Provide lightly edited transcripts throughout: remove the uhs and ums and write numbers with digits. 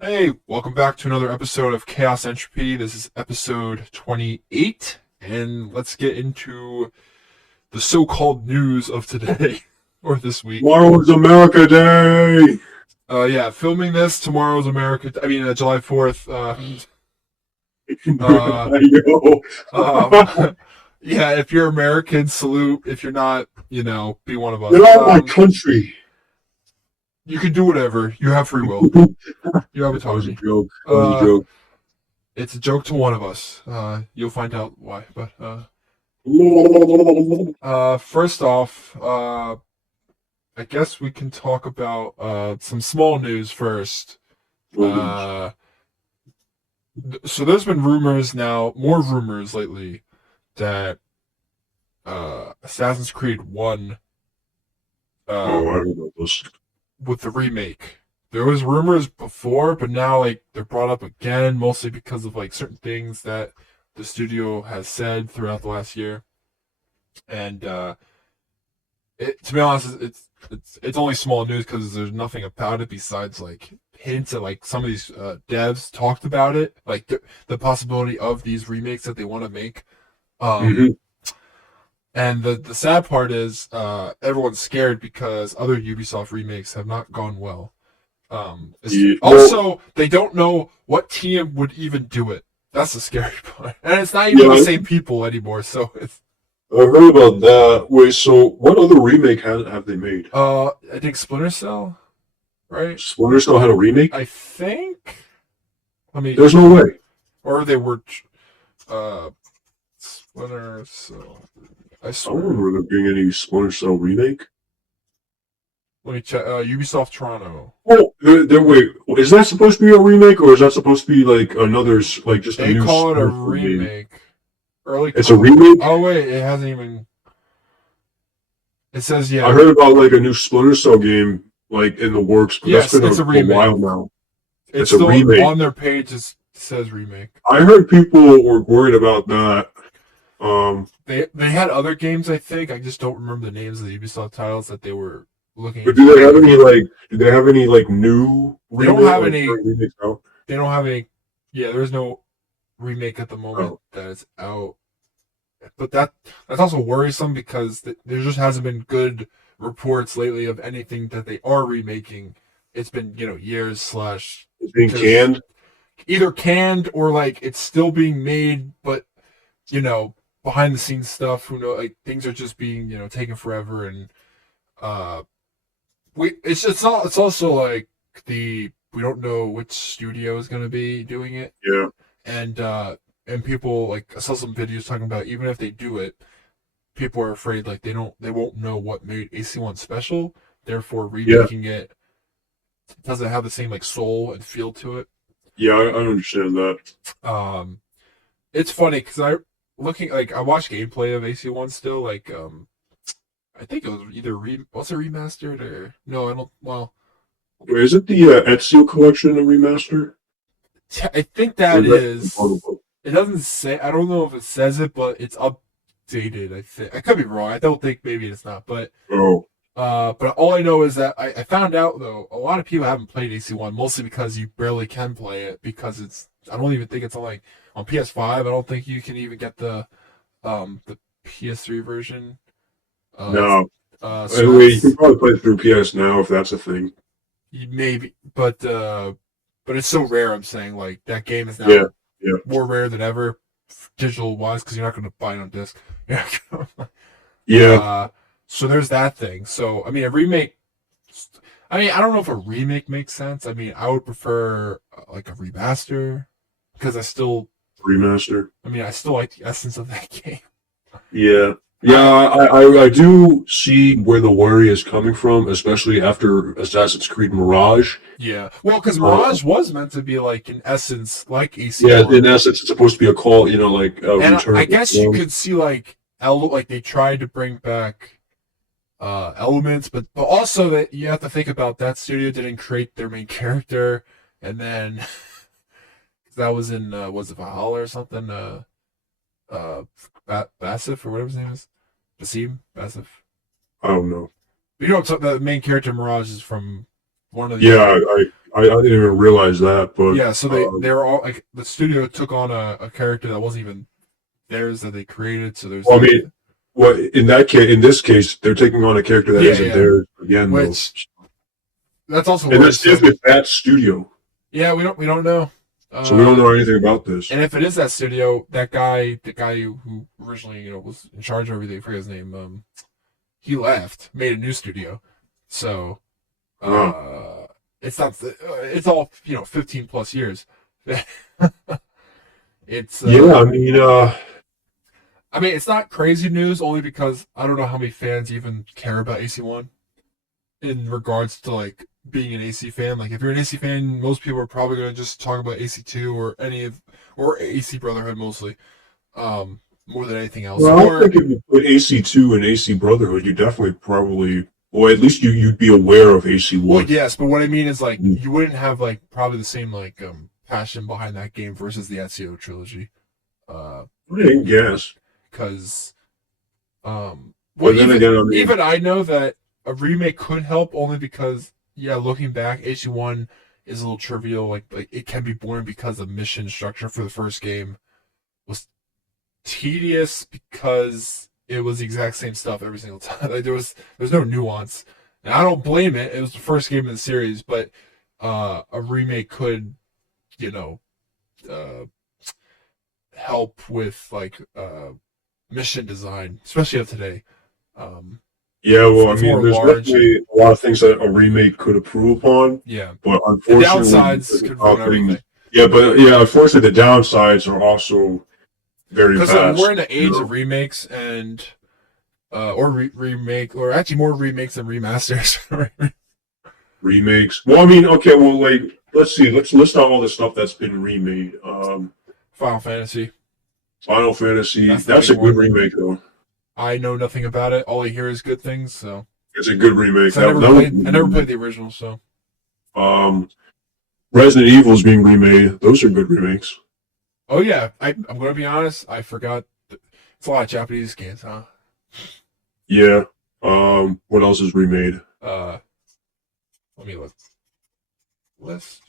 Hey, welcome back to another episode of Chaos Entropy. This is episode 28, and let's get into the so-called news of today or this week. Tomorrow's America Day. Yeah, filming this tomorrow's July 4th. Uh, Yo. yeah, if you're American, salute. If you're not, be one of us. Get out of my country. You can do whatever. You have free will. You have That was a autonomy. joke. That was a joke. It's a joke to one of us. You'll find out why. But first off, I guess we can talk about some small news first. So there's been rumors now, more rumors lately, that Assassin's Creed 1 I don't know this. with the remake. There was rumors before, but now they're brought up again, mostly because of certain things that the studio has said throughout the last year. And to be honest, it's only small news because there's nothing about it besides hints at some of these devs talked about it, the possibility of these remakes that they want to make. And the sad part is everyone's scared because other Ubisoft remakes have not gone well. Also, they don't know what team would even do it. That's the scary part, and it's not even the same people anymore. So it's. I heard about that. Wait, so what other remake have they made? I think Splinter Cell, right? Splinter Cell had a remake? I think. I mean, there's no way. Or they were. Splinter Cell. I I swear. don't remember there being any Splinter Cell remake. Let me check. Ubisoft Toronto. Oh, wait. Is that supposed to be a remake, or is that supposed to be another, just a They new? call it a Splinter Cell game? remake. Early. It's a remake? Oh wait, it hasn't even. It says yeah. I heard about a new Splinter Cell game in the works, but Yes, that's been it's a a remake. while now. It's a still remake. on their page. It says remake. I heard people were worried about that. They had other games, I think. I just don't remember the names of the Ubisoft titles that they were looking. But do they have any Do they have any new? They don't have any. Remakes out? They don't have any. Yeah, there's no remake at the moment that is out. But that's also worrisome because there just hasn't been good reports lately of anything that they are remaking. It's been years / It's being canned. Either canned or it's still being made, but behind the scenes stuff. Who knows? Things are just being taken forever, and it's also we don't know which studio is going to be doing it. Yeah. And people I saw some videos talking about even if they do it, people are afraid they won't know what made AC1 special. Therefore, remaking it doesn't have the same soul and feel to it. Yeah, I understand that. It's funny because I watched gameplay of AC1 still. I think it was either was it remastered or no? I don't. Well, Wait, is it the Ezio collection a remaster? I think that is. It doesn't say. I don't know if it says it, but it's updated. I think I could be wrong. I don't think maybe it's not, but. But all I know is that I found out though a lot of people haven't played AC1 mostly because you barely can play it because it's. I don't even think it's on on PS5. I don't think you can even get the PS3 version. No. So Wait, you can probably play it through PS Now if that's a thing. maybe, but it's so rare. I'm saying that game is now more rare than ever, digital wise, because you're not going to buy it on disc. Yeah. So there's that thing. So I mean, a remake. I mean, I don't know if a remake makes sense. I mean, I would prefer a remaster because Remaster. I mean, I still like the essence of that game. Yeah. Yeah, I do see where the worry is coming from, especially after Assassin's Creed Mirage. Yeah, well, because Mirage was meant to be in essence AC. Yeah, in essence, it's supposed to be a call, a and return. I guess you could see they tried to bring back elements, but also that you have to think about that studio didn't create their main character, and then that was in was it Valhalla or something? Basif or whatever his name is, Basim Basif. I don't know. You know, the main character Mirage is from One of the Yeah, other. I didn't even realize that, but Yeah, so they were all like the studio took on a character that wasn't even theirs that they created. So there's well, I that. mean, well, in this case, they're taking on a character that Yeah, isn't yeah. theirs again, though, Which that's also and that's if worrisome. it's that studio. Yeah, we don't know. So we don't know anything about this. And if it is that studio, that guy, the guy who originally was in charge of everything, I forget his name. He left, made a new studio. So Huh. it's not. It's all 15 plus years. it's Yeah, I mean, I mean, it's not crazy news only because I don't know how many fans even care about AC1 in regards to like being an AC fan. Like if you're an AC fan, most people are probably going to just talk about AC2 or AC Brotherhood mostly, more than anything else. well, I Or think if you put AC2 and AC Brotherhood, you definitely probably, well, at least you'd be aware of well, AC1. yes, but what I mean is like you wouldn't have like probably the same like passion behind that game versus the Ezio trilogy. I didn't guess. Because well, But then again, I mean, even I know that a remake could help only because yeah, looking back, AC1 is a little trivial. Like it can be boring because the mission structure for the first game was tedious because it was the exact same stuff every single time. Like there was no nuance, and I don't blame it. It was the first game in the series, but a remake could you know uh, help with like mission design, especially of today. Um, yeah, well, I it's mean, more there's large and definitely a lot of things that a remake could improve upon, yeah, but the unfortunately, downsides could ruin everything. yeah, unfortunately, the downsides are also very Because we're vast. in an You age of remakes and or remake or actually more remakes than remasters. remakes. Well, I mean, okay, well, like, let's see, let's list out all the stuff that's been remade. Final Fantasy, Final Fantasy, that's the that's big a good one. remake, though. I know nothing about it. All I hear is good things. So, It's a good remake. 'cause I never played the original. So, Um, Resident Evil's being remade. Those are good remakes. oh yeah, I'm gonna be honest. I forgot. It's a lot of Japanese games, huh? Yeah. What else is remade? Uh, let me look. List.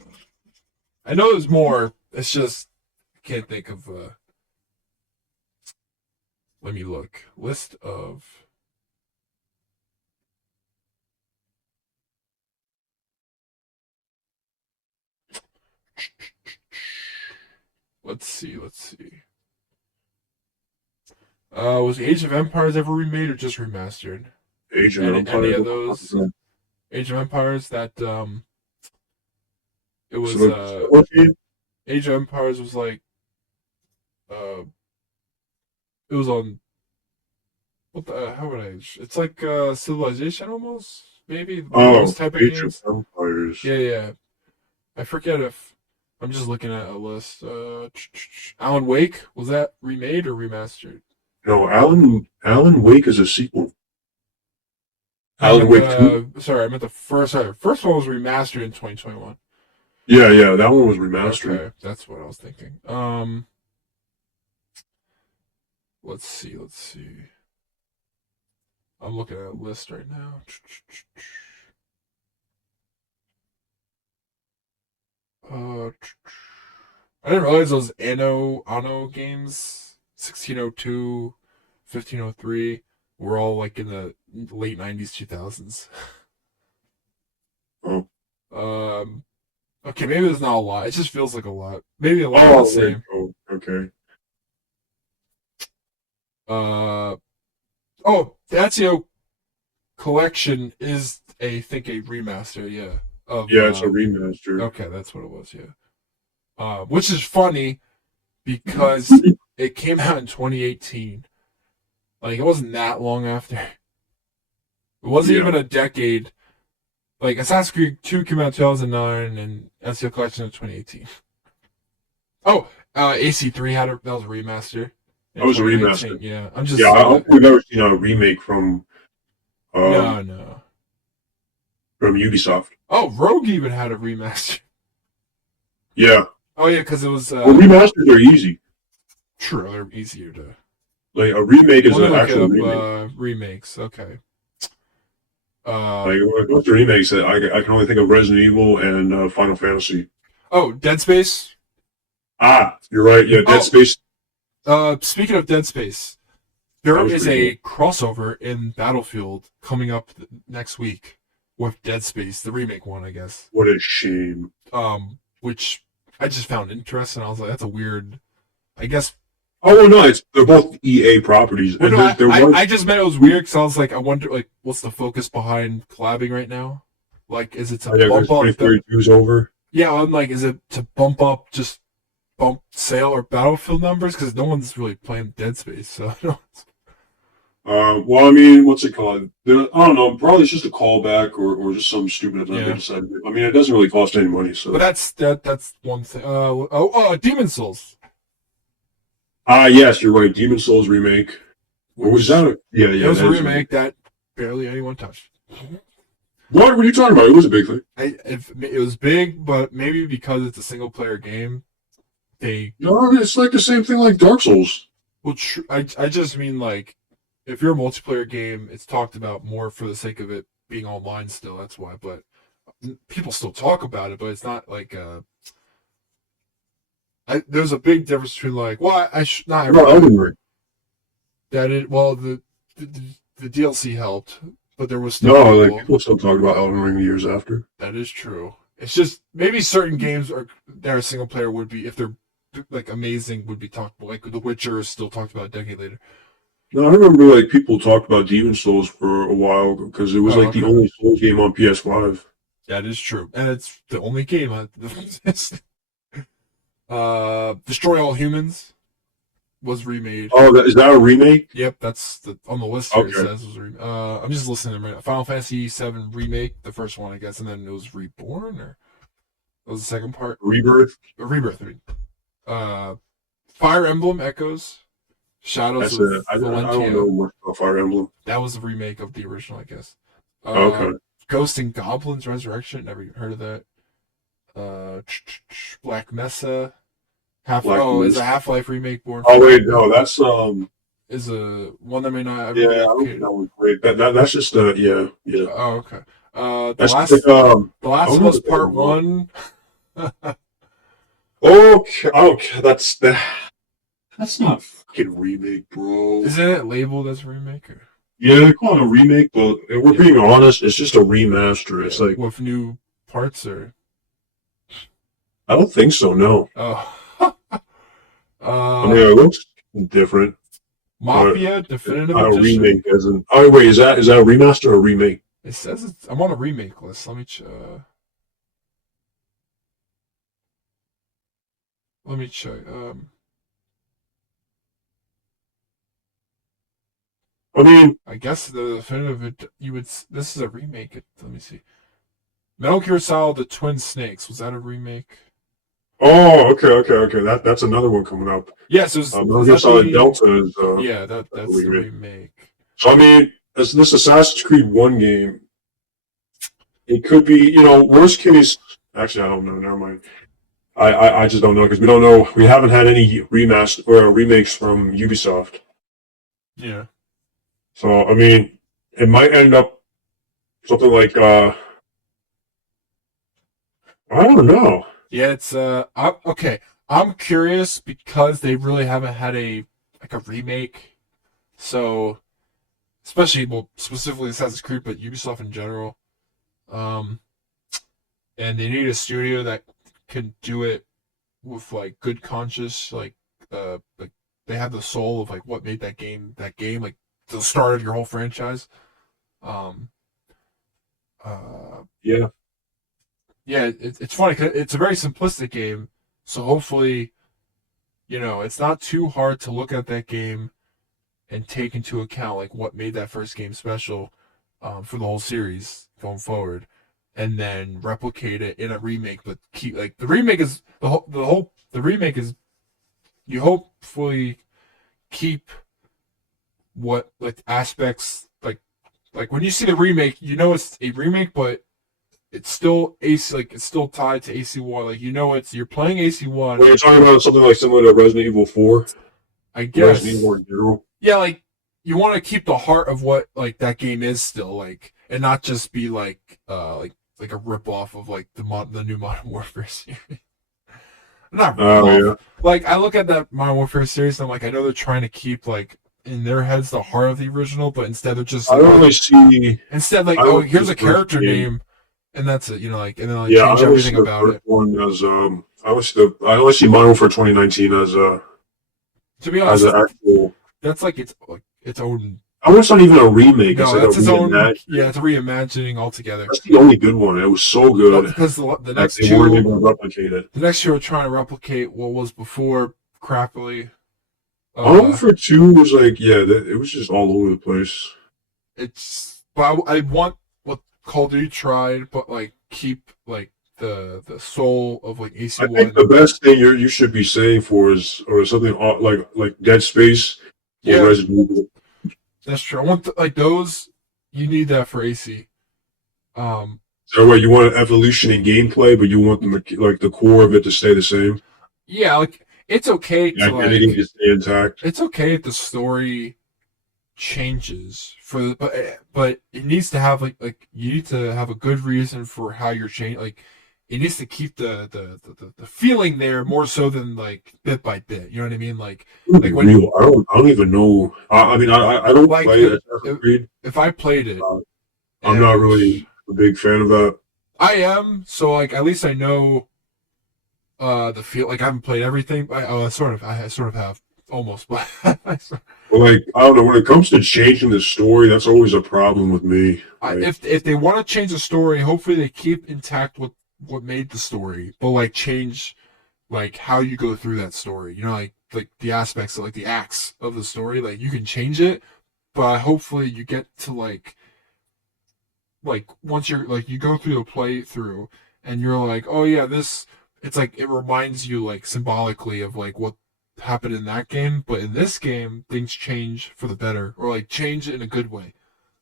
I know there's more. It's just I can't think of. Let me look. List of. Let's see. Let's see. Was Age of Empires ever remade or just remastered? Age of Any Empires. of those Age of Empires that it was What game? Age of Empires was like uh it was on what the how would I it's like Civilization almost maybe one of those Oh, type of Age of games. Empires. Yeah, yeah. I forget if I'm just looking at a list. Alan Wake was that remade or remastered? No, Alan Wake is a sequel. I Alan meant Wake 2? sorry, I meant the first. Sorry, first one was remastered in 2021. Yeah, yeah, that one was remastered. Okay, that's what I was thinking. Let's see, let's see. I'm looking at a list right now. Uh, I didn't realize those Anno games, 1602, 1503, were all like in the late 90s, 2000s. Oh, Okay, maybe there's not a lot. It just feels like a lot. Maybe a lot of the oh, wait. same. Oh, okay. Uh, oh, the Ezio collection is I think a remaster, yeah. Of Yeah, it's a remaster. okay, that's what it was, yeah. Which is funny because it came out in 2018. Like it wasn't that long after. It wasn't Yeah. even a decade. Like Assassin's Creed 2 came out in 2009 and Ezio Collection in 2018. Oh, AC3 that was a remaster. That was a 2019. remaster. Yeah, I'm just Yeah, I don't think we've ever seen a remake from um no. from Ubisoft. Oh, Rogue even had a remaster. Yeah. Oh yeah, because it was Well, remasters are easy. true. They're easier to. Like a remake is Let me an look actual it remake. up. Remakes. Okay. Uh, Like when it comes to remakes, I can only think of Resident Evil and Final Fantasy. oh, Dead Space. You're right. Yeah, Dead Oh, Space. speaking of Dead Space, That there was is pretty cool. a crossover in Battlefield coming up next week with Dead Space, the remake one, I guess. What a shame. Which I just found interesting. I was like, that's a weird. I guess. Oh well, no, they're both EA properties, Well, and no, there was I just meant it was weird because I was like, I wonder, like, what's the focus behind collabing right now? Like, is it to yeah, bump because up the? 2032 is over. Yeah, I'm like, is it to bump up just bump sale or Battlefield numbers? Because no one's really playing Dead Space, so I don't. Well, I mean, what's it called? I don't know. Probably it's just a callback or just some stupid event they Yeah, decided. I mean, it doesn't really cost any money, but so. that's one thing. Demon Souls, Yes, you're right. Demon Souls remake. Or was which that? Yeah, it yeah, was that a is. remake that barely anyone touched. What were you talking about? It was a big thing. If it was big, but maybe because it's a single player game, they No, it's like the same thing like Dark Souls. well. I just mean like if you're a multiplayer game, it's talked about more for the sake of it being online still. That's why, but people still talk about it, but it's not like there's a big difference between like well, not What about everybody Elden Ring? that it well the, the DLC helped, but there was still No, like people. people still talk about Elden Ring years after. That is true. It's just maybe certain games are that are single player would be if they're like amazing would be talked about. Like The Witcher is still talked about a decade later. No, I remember like people talked about Demon Souls for a while because it was Oh, like the okay. only Souls game on PS5. That is true, and it's the only game. Destroy All Humans was remade. Oh, is that a remake? Yep, that's on the list here. It Okay. says it was I'm just listening to them right now. Final Fantasy VII remake, the first one, I guess, and then it was Reborn, or what was the second part? Rebirth. Rebirth. I mean. Fire Emblem Echoes, Shadows That's of it. I don't Valentia. know much about Fire Emblem. That was a remake of the original, I guess. Okay. Ghost and Goblins Resurrection. Never even heard of that. Black Mesa. Black Is Mist. a Half-Life remake born. Oh wait, no, that's Is a one that may not ever yeah, be I don't think replicated. that was great. That's just yeah. Oh, okay. That's like The Last I of don't know Us the name Part of it. One. Okay, that's not a fucking remake, bro. Isn't it labeled as a remake? Or? Yeah, they call it a remake, but if we're Yeah. being honest, it's just a remaster. It's like With new parts, or I don't think so. No, oh. I mean it looks different, but Mafia Definitive not a Edition. remake. As in, oh wait, is that a remaster or a remake? It says I'm on a remake list. Let me check. I mean, I guess the definitive this is a remake. Let me see. Metal Gear Solid: The Twin Snakes, was that a remake? oh, okay. That's another one coming up. Yes, Metal Gear Solid Delta is yeah, that's that's a the remake. remake. So I mean, as this Assassin's Creed One game, it could be worst case. Actually, I don't know. Never mind. I just don't know because we don't know. We haven't had any remaster or remakes from Ubisoft. Yeah. So I mean, it might end up something like I don't know. Yeah, it's okay. I'm curious because they really haven't had a remake. So especially specifically Assassin's Creed, but Ubisoft in general. Um and they need a studio that can do it with like good conscience, like they have the soul of like what made that game like the start of your whole franchise. Um Yeah. yeah, it's funny 'cause it's a very simplistic game, so hopefully, it's not too hard to look at that game and take into account like what made that first game special, for the whole series going forward, and then replicate it in a remake. But keep like the remake is the remake is you hopefully keep what like aspects like when you see the remake, it's a remake, but it's still AC like it's still tied to AC1. Like you're playing AC1. When you're talking about something like similar to Resident Evil 4, I Resident guess Evil 0. yeah, like you want to keep the heart of what like that game is still like, and not just be like a rip off of like the new Modern Warfare series. Not rip Oh off. yeah. Like I look at that Modern Warfare series, and I'm like, I know they're trying to keep like in their heads the heart of the original, but instead of just I like, don't oh, really see. instead like, I oh, only see here's the a first character game. name, and that's it, like, and then like Yeah, I change only see everything the about first it. one as I only see Modern Warfare 2019 To be as honest, an actual. that's like its own. I was not even a remake. It's No, like a that's its own. Yeah, reimagining. it's a reimagining altogether. That's the only good one. It was so Well, good because the that next they weren't two, able to replicate it. the next two are trying to replicate what was before crappily. Modern Uh, Warfare 2 was like, yeah, it was just all over the place. but I want what Call of Duty tried, but like keep like the soul of like AC I think the one. best thing you should be saying for is or something like Dead Space or Yeah, Resident Evil. that's true. I want like those. You need that for AC. Um, So what you want an evolution in gameplay, but you want like the core of it to stay the same. yeah, like it's okay The to identity like to stay intact. it's okay if the story changes but it needs to have like you need to have a good reason for how you're changing. Like it needs to keep the feeling there more so than like bit by bit. You know what I mean? To Like be when real, I don't even know. I mean, I don't like play Assassin's Creed. if I played it Uh, I'm not and really a big fan of that. I am, so like at least I know the feel. Like I haven't played everything. I sort of have almost, but But like, I don't know. When it comes to changing the story, that's always a problem with me. Like, if they want to change the story, hopefully they keep intact what made the story, but like change like how you go through that story. Like the aspects of like the acts of the story. Like you can change it, but hopefully you get to like once you're like you go through the playthrough and you're like, oh yeah, this. It's like it reminds you like symbolically of like what happened in that game, but in this game things change for the better or like change in a good way.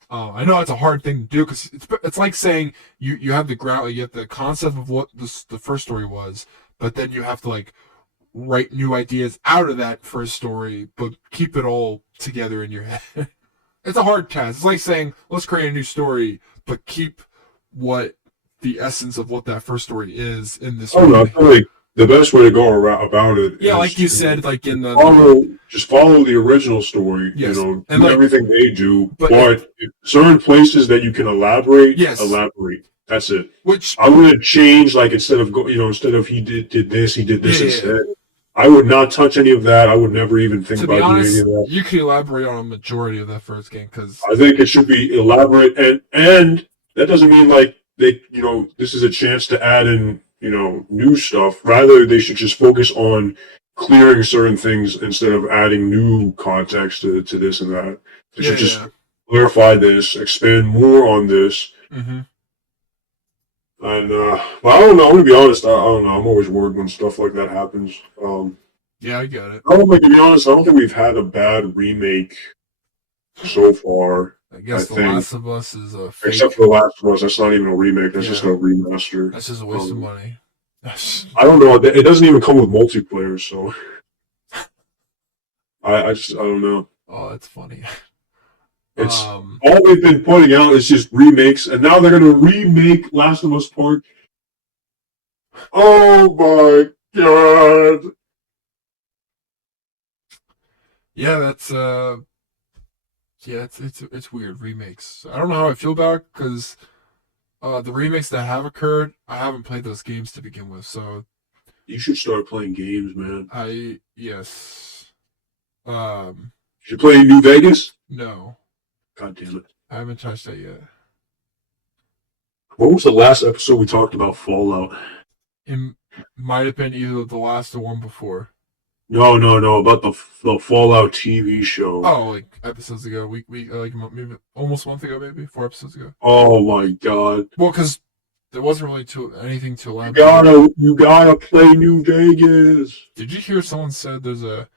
I know it's a hard thing to do because it's like saying you have the ground, like, you have the concept of what the first story was, but then you have to like write new ideas out of that first story, but keep it all together in your head. It's a hard task. It's like saying let's create a new story, but keep what the essence of what that first story is in this I don't know. I one. feel like the best way to go around about it Yeah, is like you to said, like in follow the original story. yes, and Do like everything they do, but but certain places that you can elaborate, yes, elaborate. That's it. which I wouldn't change like instead of he did yeah, this yeah, yeah. instead. I would not touch any of that. I would never even think To be about doing any of honest, that. you could elaborate on a majority of that first game because I think it should be elaborate, and that doesn't mean like this is a chance to add in new stuff. Rather, they should just focus on clearing certain things instead of adding new context to this and that. They yeah, should just yeah. clarify this, expand more on this, Mm-hmm. and well, I don't know. I'm gonna be honest. I don't know. I'm always worried when stuff like that happens. Yeah, I get it. To be honest, I don't think we've had a bad remake so far. I I guess The think. Last of Us is a Except fake. for The Last of Us, that's not even a remake. That's just a Yeah, remaster. that's just a waste of Um, money. I don't know. It doesn't even come with multiplayer, so I don't know. Oh, that's funny. It's Um, all they've been putting out is just remakes, and now they're gonna remake Last of Us Part. Oh my god! yeah, that's yeah, it's weird remakes. I don't know how I feel about it because the remakes that have occurred, I haven't played those games to begin with, so You should start playing games, man. I yes, You should play New Vegas. no, God damn it! I haven't touched that yet. What was the last episode we talked about Fallout? It might have been either the last or one before. No, no, no. About the Fallout TV show. Oh, like episodes ago, week like maybe almost a month ago, maybe 4 episodes ago. Oh my god! Well, because there wasn't really anything to You elaborate. gotta play New Vegas. Did you hear someone said there's a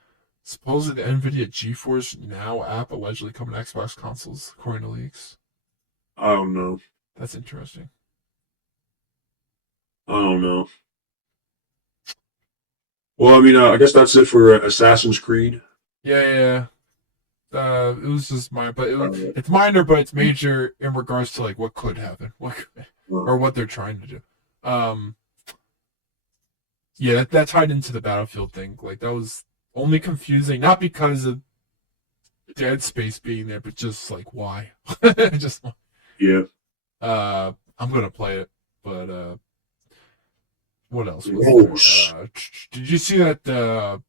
supposedly the NVIDIA GeForce Now app allegedly coming to Xbox consoles, according to leaks? I don't know. That's interesting. I don't know. Well, I mean, I guess that's it for Assassin's Creed. Yeah, yeah, yeah. It was just minor, but Uh, it's minor, but it's major in regards to like what could happen, uh, or what they're trying to do. Um, yeah, that tied into the Battlefield thing. Like that was only confusing, not because of Dead Space being there, but just like why? Just yeah. I'm gonna play it, but what else was there? Gross. Did you see that?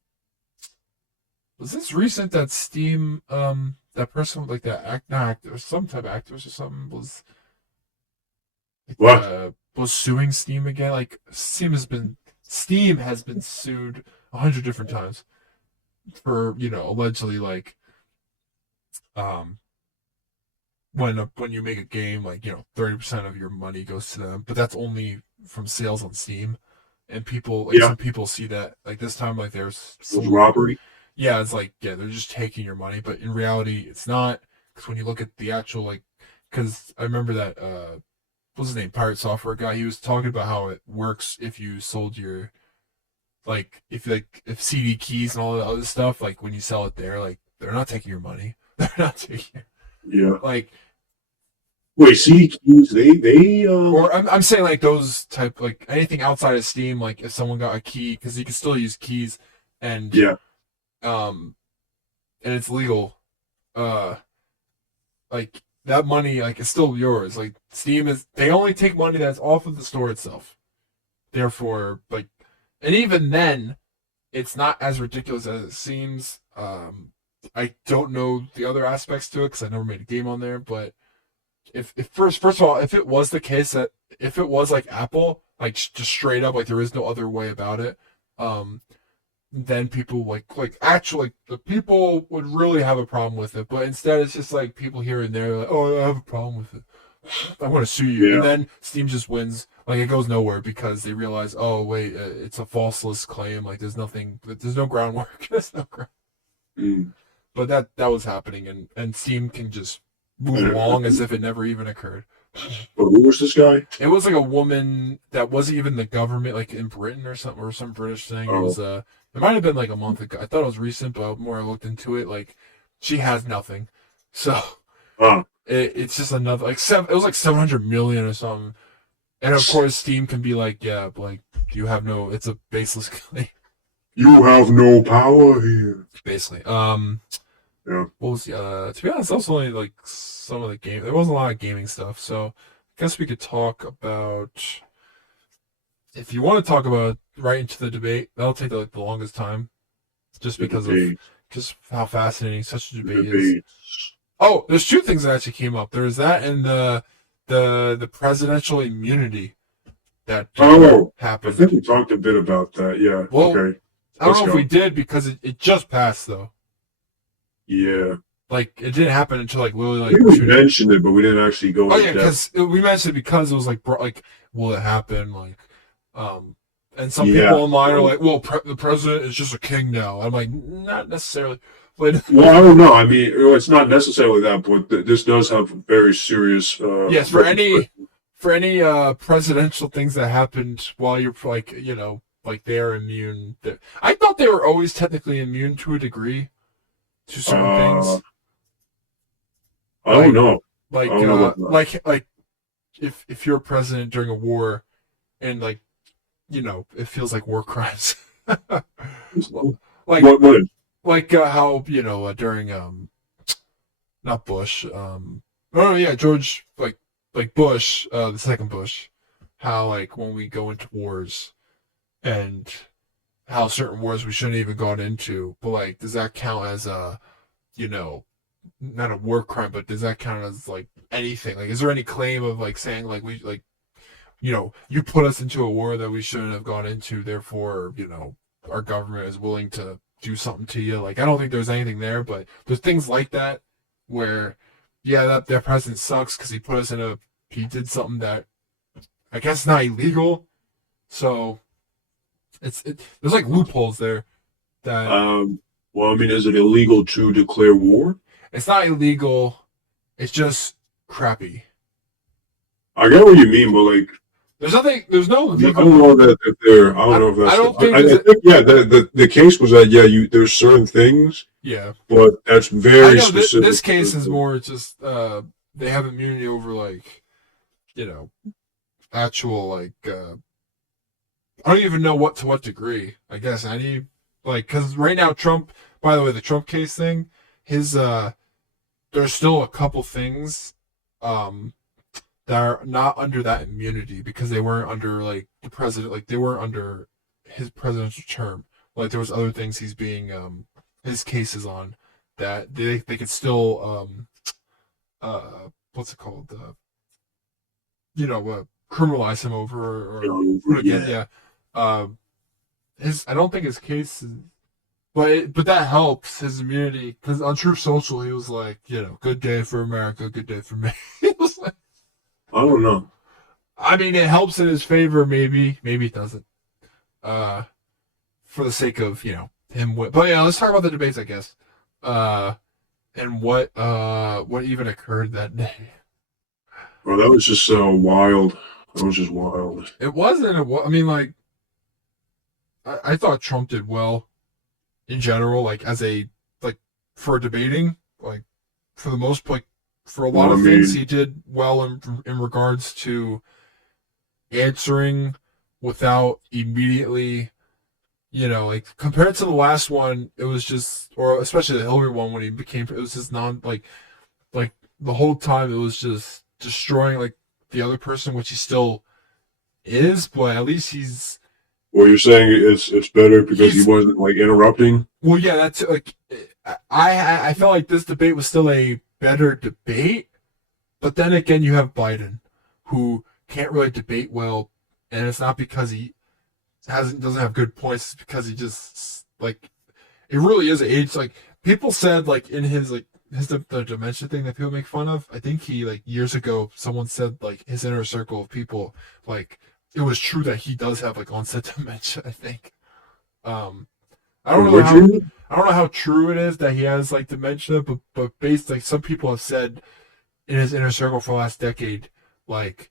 Was this recent that Steam that person with like that not actor, some type of activist or something What? was suing Steam again? Like Steam has been sued 100 different times for allegedly like um when you make a game, like 30% of your money goes to them, but that's only from sales on Steam. And people like Yeah. some people see that like this time like there's It was some, robbery. yeah, it's like, yeah, they're just taking your money, but in reality it's not, because when you look at the actual like, because I remember that what's his name, Pirate Software guy, he was talking about how it works if you sold your, like if CD keys and all that other stuff, like when you sell it there, like they're not taking your money. They're not taking, Yeah. like, Wait, CD keys, they or I'm saying like those type, like anything outside of Steam, like if someone got a key, because you can still use keys, and yeah. um and it's legal, uh like that money like is still yours. Like Steam is, they only take money that's off of the store itself. Therefore, like, and even then, it's not as ridiculous as it seems. I don't know the other aspects to it because I never made a game on there, but if first of all, if it was the case that if it was like Apple, like just straight up, like there is no other way about it, um, then people like actually the people would really have a problem with it. But instead, it's just like people here and there, like, oh, I have a problem with it. I want to sue you, and Yeah. then Steam just wins. Like it goes nowhere because they realize, oh wait, it's a falseless claim. Like there's no groundwork. There's no ground. Mm. But that was happening, and Steam can just move along as if it never even occurred. But who was this guy? It was like a woman that wasn't even the government, like in Britain or something, or some British thing. It Oh, was it might have been like a month ago. I thought it was recent, but the more I looked into it, like she has nothing. So ah, it's just another like it was like 700 million or something. And of course, Steam can be like, yeah, like you have no. It's a baseless claim, you have no power here. basically. Yeah. What was to be honest, that was only like some of the game. There wasn't a lot of gaming stuff, so I guess we could talk about, if you want to talk about right into the debate. That'll take like the longest time, just The because of debate. just how fascinating such a The debate is. debate. Oh, there's two things that actually came up. There's that and the presidential immunity that Oh, I happened. think we talked a bit about that. Yeah. Well, Okay. I don't Let's know if go. we did because it just passed though. Yeah. Like it didn't happen until like literally I like think we 2 mentioned it, but we didn't actually go Oh into yeah, depth. because we mentioned it because it was like like, will it happen? Like, um, and some people Yeah. online are like, well, the president is just a king now. I'm like, not necessarily, but Well, I don't know. I mean, it's not necessarily that, but this does have very serious. yes, for any presidential things that happened while you're like like they're immune. I thought they were always technically immune to a degree to certain Uh, things, I don't know. I like don't know about that. like if you're president during a war and like it feels like war crimes. like What? how during not Bush, oh yeah, George, like Bush, the second Bush, how like when we go into wars and how certain wars we shouldn't even gone into, but like does that count as a, you know not a war crime, but does that count as like anything? Like is there any claim of like saying like we like you put us into a war that we shouldn't have gone into, therefore, our government is willing to do something to you. Like, I don't think there's anything there, but there's things like that where, yeah, that president sucks because he did something that I guess not illegal. So there's like loopholes there that Well, I mean, is it illegal to declare war? it's not illegal. It's just crappy. I get what you mean, but like, There's no I legal. don't know that if they're. I don't know if that's. I don't think I think yeah. The case was that yeah, there's certain things Yeah. but that's I very know specific. this case is more just they have immunity over like you know actual like I don't even know what to what degree. I guess any like because right now Trump. By the way, the Trump case thing, his there's still a couple things um that are not under that immunity because they weren't under like the president, like they weren't under his presidential term. Like there was other things he's being his cases on that they could still what's it called criminalize him over or again Yeah. yeah his I don't think his case is, but that helps his immunity because on Truth Social he was like good day for America, good day for me. He was like, I don't know. I mean it helps in his favor, maybe it doesn't uh for the sake of him but yeah, let's talk about the debates, I guess. uh and what even occurred that day. Bro, that was just so wild. That was just wild. It wasn't I mean like I thought Trump did well in general, like as a like for debating, like for the most like for a lot Well, I of things mean, he did well in regards to answering without immediately like compared to the last one it was just or especially the Hillary one when he became it was just like the whole time it was just destroying like the other person, which he still is, but at least well, you're saying it's better because he he's wasn't like interrupting. well yeah that's like I felt like this debate was still a better debate, but then again you have Biden who can't really debate well, and it's not because he doesn't have good points, it's because he just like it really is age. Like people said, like in his like his the dementia thing that people make fun of. I think he like years ago someone said like his inner circle of people like it was true that he does have like onset dementia. I think. Um, I don't know Would how you? I don't know how true it is that he has like dementia, but based like some people have said in his inner circle for the last decade, like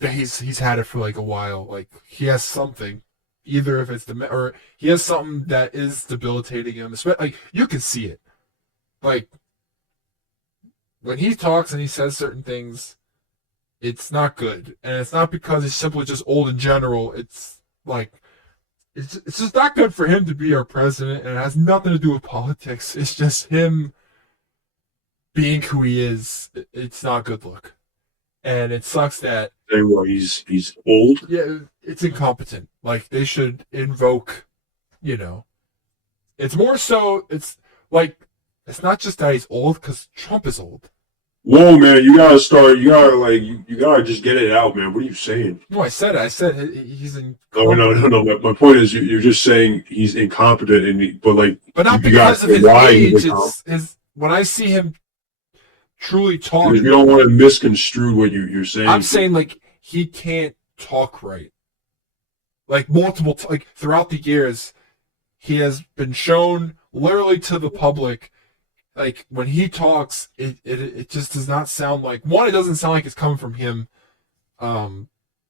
that he's had it for like a while. Like he has something, either if it's the or he has something that is debilitating him. Like you can see it. Like when he talks and he says certain things, it's not good, and it's not because he's simply just old in general. It's like it's just not good for him to be our president, and it has nothing to do with politics. It's just him being who he is. It's not a good look, and it sucks that Say what? He's old. yeah, it's incompetent. Like they should invoke, you know. It's more so. It's like it's not just that he's old because Trump is old. Whoa, man! You gotta start. You gotta like. You gotta just get it out, man. What are you saying? No, I said it. I said he's No, no, no, incompetent, no. My point is, you're just saying he's incompetent, but like but not you got because of his why he's age. incompetent. It's his when I see him truly Because talk. we don't want to misconstrue what you're I'm saying. saying like he can't talk right. Like like throughout the years, he has been shown literally to the public. Like when he talks, it just does not sound like one. It doesn't sound like it's coming from him, um,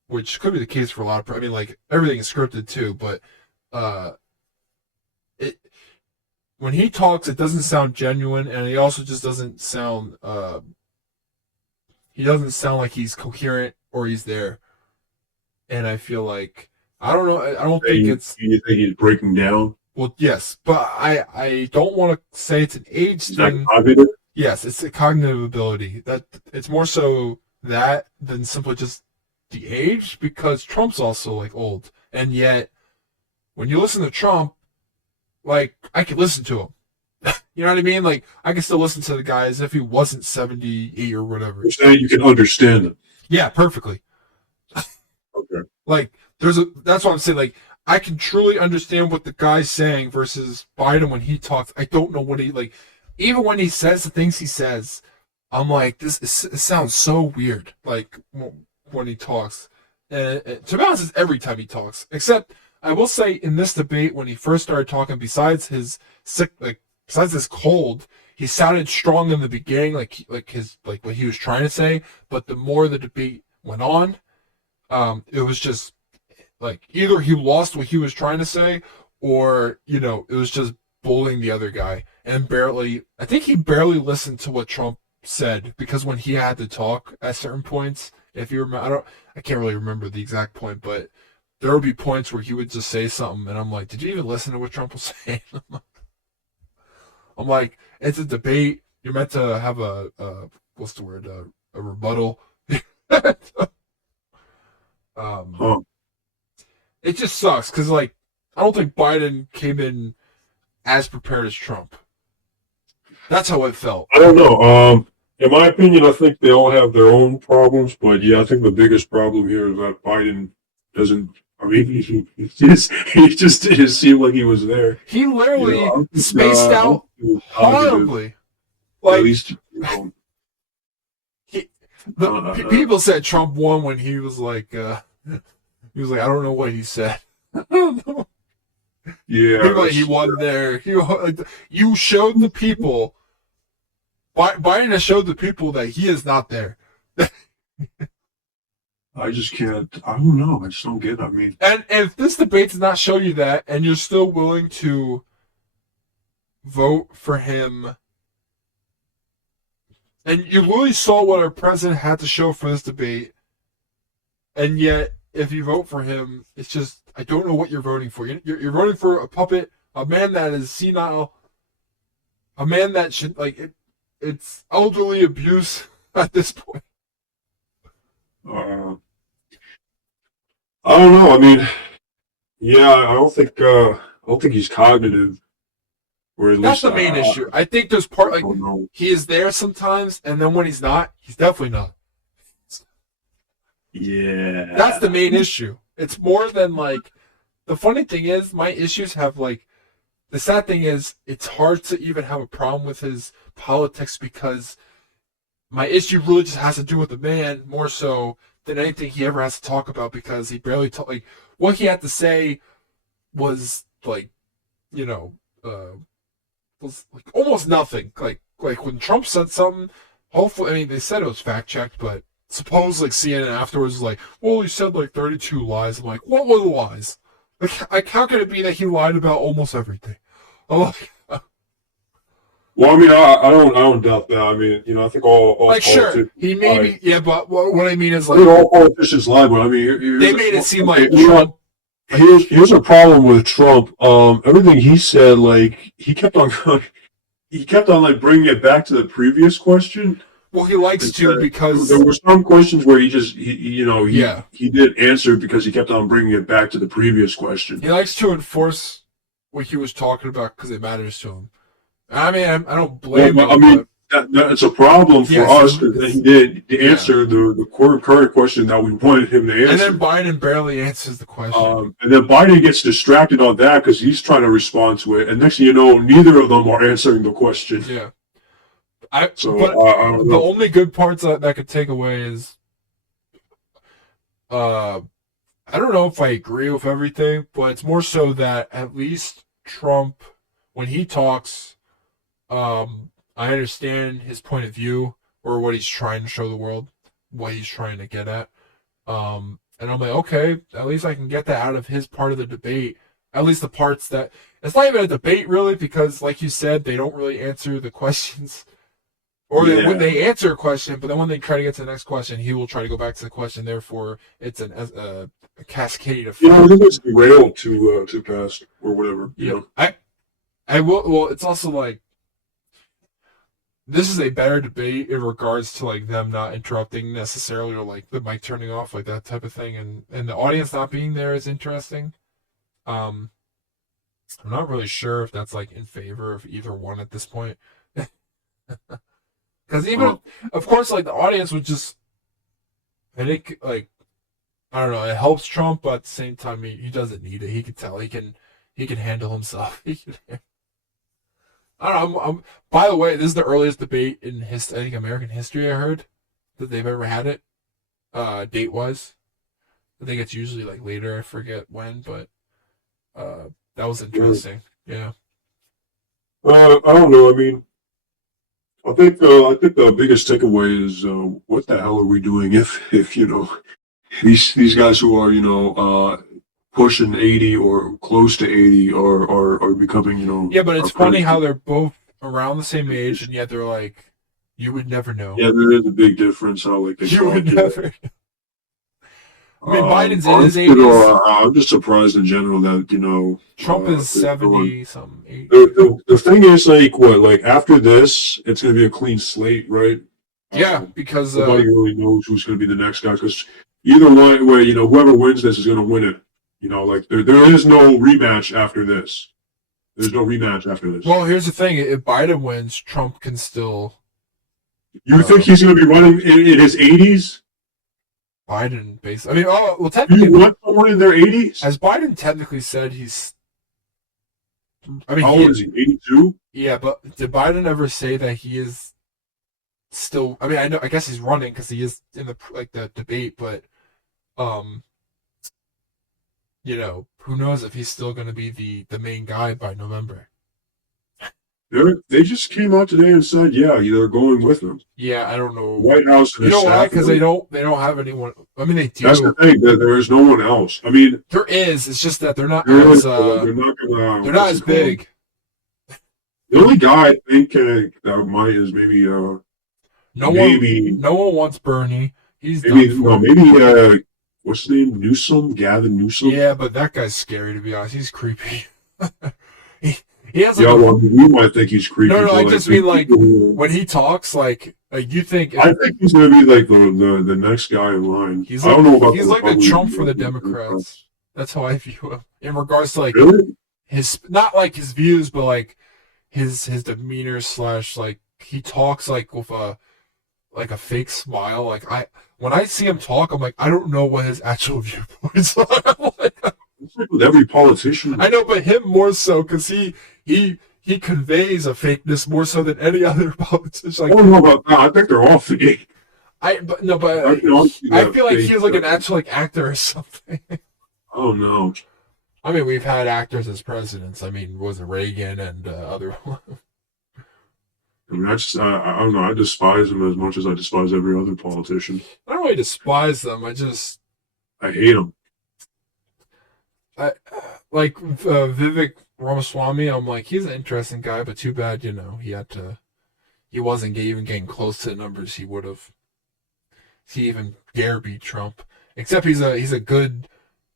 which could be the case for a lot of. I mean, like everything is scripted too, but uh, it when he talks, it doesn't sound genuine, and he also just doesn't sound. He doesn't sound like he's coherent or he's there, and I feel like I don't know. I don't think it's You think he's breaking down? well, yes, but I don't want to say it's an age He's not thing. cognitive. Yes, it's a cognitive ability. That it's more so that than simply just the age, because Trump's also like old, and yet when you listen to Trump, like I could listen to him. You know what I mean? Like I can still listen to the guy as if he wasn't 78 or whatever. You're saying you can understand them. Yeah, perfectly. Okay. Like that's what I'm saying. Like I can truly understand what the guy's saying versus Biden when he talks. I don't know what he like. Even when he says the things he says, I'm like, it sounds so weird. Like when he talks, and to be honest, it's every time he talks. Except I will say in this debate when he first started talking, besides his sick, like besides his cold, he sounded strong in the beginning, like his like what he was trying to say. But the more the debate went on, it was just like either he lost what he was trying to say, or it was just bullying the other guy, and I think he barely listened to what Trump said, because when he had to talk at certain points, if you remember, I can't really remember the exact point, but there would be points where he would just say something, and I'm like, did you even listen to what Trump was saying? I'm like, it's a debate. You're meant to have what's the word? A rebuttal. Huh. It just sucks because, like, I don't think Biden came in as prepared as Trump. That's how it felt. I don't know. In my opinion, I think they all have their own problems, but yeah, I think the biggest problem here is that Biden doesn't. I mean, he just didn't seem like he was there. He literally I think, spaced out horribly. At Like, least, people said Trump won when he was like, I don't know what he said. I don't know. Yeah, People like he won there. You showed the people. Biden has showed the people that he is not there. I just can't. I don't know. I just don't get it. I mean, And if this debate does not show you that, and you're still willing to vote for him, and you really saw what our president had to show for this debate, and yet if you vote for him, it's just, I don't know what you're voting for. You're voting for a puppet, a man that is senile, a man that should, like, it's elderly abuse at this point. I don't know. I mean, yeah, I don't think he's cognitive, or at That's least the main issue. I think there's I don't know. he is there sometimes, and then when he's not, he's definitely not. Yeah, That's the main issue. It's more than, like, the funny thing is, my issues have, like, the sad thing is, it's hard to even have a problem with his politics, because my issue really just has to do with the man more so than anything he ever has to talk about, because he barely talk, like, what he had to say was, like, you know, was like almost nothing. Like when Trump said something, hopefully, I mean, they said it was fact checked, but supposedly, like, CNN afterwards was like, well, he said like 32 lies. I'm like, what were the lies? Like, how could it be that he lied about almost everything? I'm like, well, I mean, I don't doubt that. I mean, I think all like, sure, politicians he maybe, lie. yeah, but what I mean is, I think like, all politicians lie, but I mean, they made it seem like you know, Trump. here's a problem with Trump. Everything he said, like he kept on like bringing it back to the previous question. Well, he likes to, because There were some questions where yeah, he didn't answer because he kept on bringing it back to the previous question. he likes to enforce what he was talking about because it matters to him. I mean, I don't blame Well, him. I mean, that's a problem for us because he did answer the current question that we wanted him to answer. And then Biden barely answers the question. And then Biden gets distracted on that because he's trying to respond to it. And next thing you know, neither of them are answering the question. Yeah. But the only good parts that I could take away is, I don't know if I agree with everything, but it's more so that at least Trump, when he talks, I understand his point of view, or what he's trying to show the world, what he's trying to get at. And I'm like, okay, at least I can get that out of his part of the debate. At least the parts that, it's not even a debate really, because like you said, they don't really answer the questions. Or when they answer a question, but then when they try to get to the next question, he will try to go back to the question. Therefore, it's a cascade effect. I think it's derailed to pass or whatever. Yeah, I will. Well, it's also like, this is a better debate in regards to, like, them not interrupting necessarily, or like the mic turning off, like that type of thing, and the audience not being there is interesting. I'm not really sure if that's, like, in favor of either one at this point. Because even, of course, like, the audience would just, I think, like, I don't know, it helps Trump, but at the same time, he doesn't need it. He can tell he can handle himself. I don't know. By the way, this is the earliest debate in I think American history, I heard, that they've ever had it, date wise. I think it's usually like later. I forget when, but that was interesting. Yeah. I don't know. I mean, I think the biggest takeaway is what the hell are we doing if these guys who are pushing 80 or close to 80 are becoming, Yeah, but it's our funny how president. they're both around the same age, and yet they're like, you would never know. Yeah, there is a big difference how like they You would talk. never. I mean, Biden's in his Honestly, 80s. though, I'm just surprised in general that Trump is there's no one. 70 some 8. The thing is, like, what, like after this, it's going to be a clean slate, right? Yeah, because Nobody really knows who's going to be the next guy because either way, whoever wins this is going to win it. Like there is no rematch after this. There's no rematch after this. well, here's the thing: if Biden wins, Trump can still. You think he's going to be running in his 80s? Biden, basically. I mean, oh, well, Do technically, you want someone in their 80s? as Biden technically said, he's. I mean, How old is he? 82? yeah, but did Biden ever say that he is still? I mean, I know. I guess he's running because he is in the debate, but who knows if he's still going to be the main guy by November. They just came out today and said, yeah, they're going with him. Yeah, I don't know. White House and You his know why? staff. Because they don't have anyone. I mean, they That's the do. thing. That there is no one else. I mean, There is. It's just that they're not there as is, but they're not gonna. they're not what's as it called? big. The only guy I think that might is maybe No maybe one, no one wants Bernie. He's maybe done no for. maybe what's his name, Gavin Newsom. Yeah, but that guy's scary to be honest. He's creepy. he, he has like Yeah, well, we might think he's creepy. no. But I like, just mean like people who- when he talks, like you think I think he's gonna be like the next guy in line. he's I like don't know about he's like the Republicans, Trump for the but Democrats. That's how I view him in regards to like really. his not like his views, but like his demeanor slash like he talks like with a fake smile. Like when I see him talk, I'm like I don't know what his actual viewpoints are. It's like with every politician. I know, but him more so because he conveys a fakeness more so than any other politician. I Like don't know about that. I think they're all fake. I can honestly I that feel like fake he's like an stuff. actual like actor or something. Oh no. I mean, we've had actors as presidents. I mean, was it Reagan and other? I mean, I don't know. I despise him as much as I despise every other politician. I don't really despise them. I hate him. I like Vivek Ramaswamy. I'm like, he's an interesting guy, but too bad, he wasn't even getting close to the numbers he would have. He even dare beat Trump. Except he's a good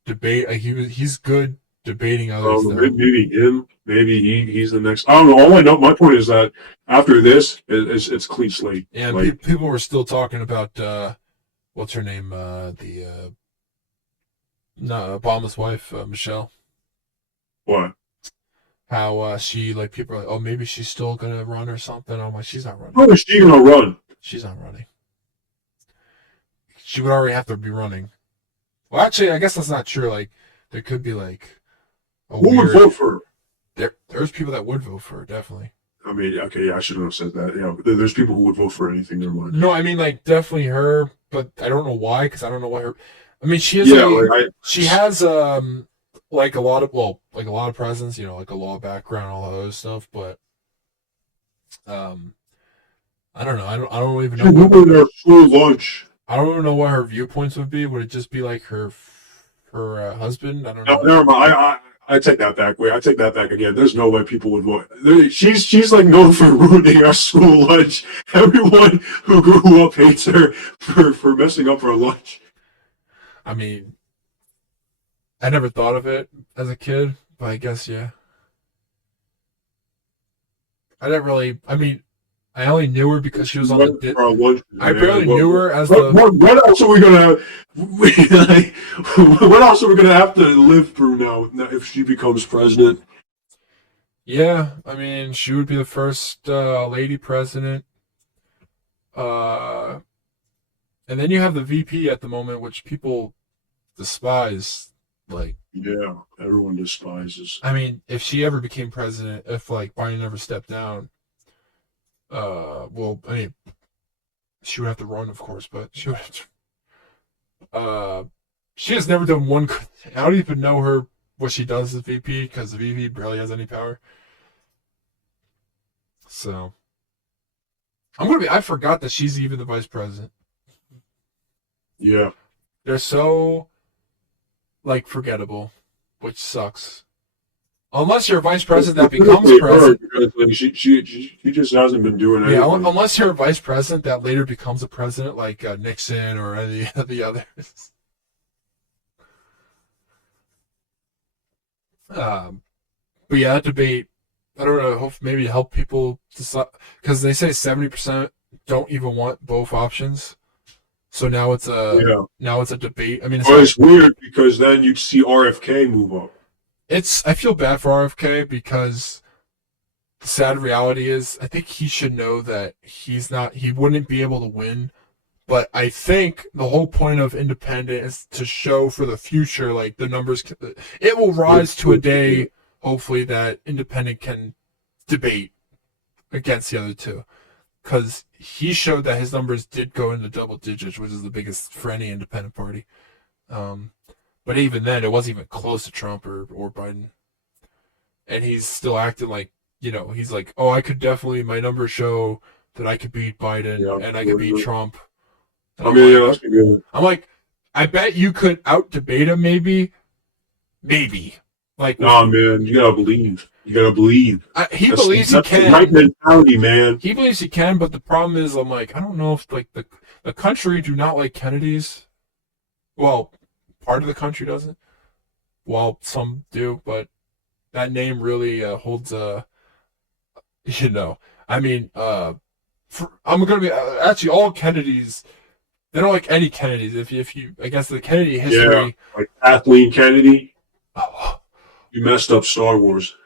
debate. Like he's good debating others though. Maybe him. Maybe he's the next. I don't know. All I know. My point is that after this, it's clean slate. And Like, people were still talking about what's her name? No, Obama's wife, Michelle. what? How she like people are like, oh, maybe she's still gonna run or something. I'm like, she's not running. How is she gonna run? She's not running. She would already have to be running. Well, actually, I guess that's not true. Like, there could be like a Who would weird. vote for her? There's people that would vote for her, definitely. I mean, okay, yeah, I shouldn't have said that. Yeah, but there's people who would vote for anything. Never mind. No, I mean like definitely her, but I don't know why because I don't know what her. I mean, Yeah, like she has like a lot of presence, like a law background, all that other stuff, but um I don't know. I don't even she know went what to their school lunch. I don't even know what her viewpoints would be. Would it just be like her husband? I don't No, know. never mind. I take that back. Wait, I take that back again. There's no way people would vote. She's like known for ruining our school lunch. Everyone who grew up hates her for messing up our lunch. I mean, I never thought of it as a kid, but I guess yeah. I didn't really. I mean, I only knew her because she was on the. For our lunch, I man. barely knew her as What, the. what else are we gonna? Like, what else are we gonna have to live through now if she becomes president? Yeah, I mean, she would be the first lady president. Uh, and then you have the VP at the moment, which people despise. Like, Yeah, everyone despises. I mean, if she ever became president, if like Biden ever stepped down, well, I mean, she would have to run, of course, but she would have to, she has never done one good thing. I don't even know her what she does as VP because the VP barely has any power. So I forgot that she's even the vice president. Yeah. They're so like forgettable. which sucks. Unless you're a vice president that becomes president. Because, like, she just hasn't been doing anything. Yeah, unless you're a vice president that later becomes a president, like Nixon or any of the others. But yeah, that debate, I don't know, hope maybe help people decide, because they say 70% don't even want both options. So now it's a debate. I mean, it's weird because then you'd see RFK move up. I feel bad for RFK because the sad reality is I think he should know that he wouldn't be able to win. But I think the whole point of independent is to show for the future, like the numbers, it will rise to a day, hopefully, that independent can debate against the other two. Because he showed that his numbers did go into double digits, which is the biggest for any independent party. But even then, it wasn't even close to Trump or Biden. And he's still acting like, he's like, oh, my numbers show that I could beat Biden and I could beat Trump. I'm like, I bet you could out-debate him maybe. Maybe. Like, nah, man, you gotta believe. You gotta believe. He believes he can. The right mentality, man. He believes he can, but the problem is, I'm like, I don't know if like the country do not like Kennedys. Well, part of the country doesn't. Well, some do, but that name really holds a. I mean, I'm gonna be actually all Kennedys. They don't like any Kennedys. If you, I guess the Kennedy history. Yeah, like Kathleen Kennedy. Oh, you messed up Star Wars.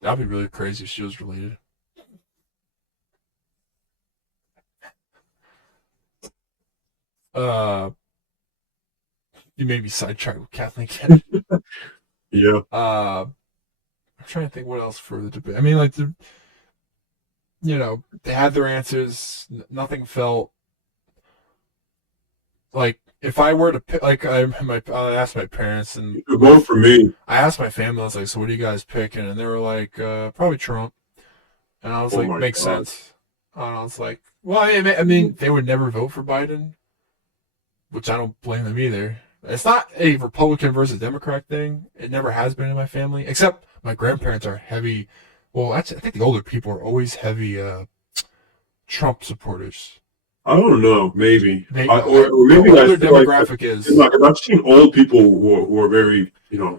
That'd be really crazy if she was related. You made me sidetracked with Kathleen Kennedy. Yeah. I'm trying to think what else for the debate. I mean, like they had their answers. Nothing felt like if I were to pick, like I asked my parents and you vote for me. I asked my family. I was like, "So what are you guys picking?" And they were like, "Probably Trump." And I was like, "Makes sense." And I was like, "Well, I mean, they would never vote for Biden, which I don't blame them either. It's not a Republican versus Democrat thing. It never has been in my family, except my grandparents are heavy. Well, actually, I think the older people are always heavy Trump supporters." I don't know, maybe. Or maybe the demographic is. Like, I've seen old people who are very, Well,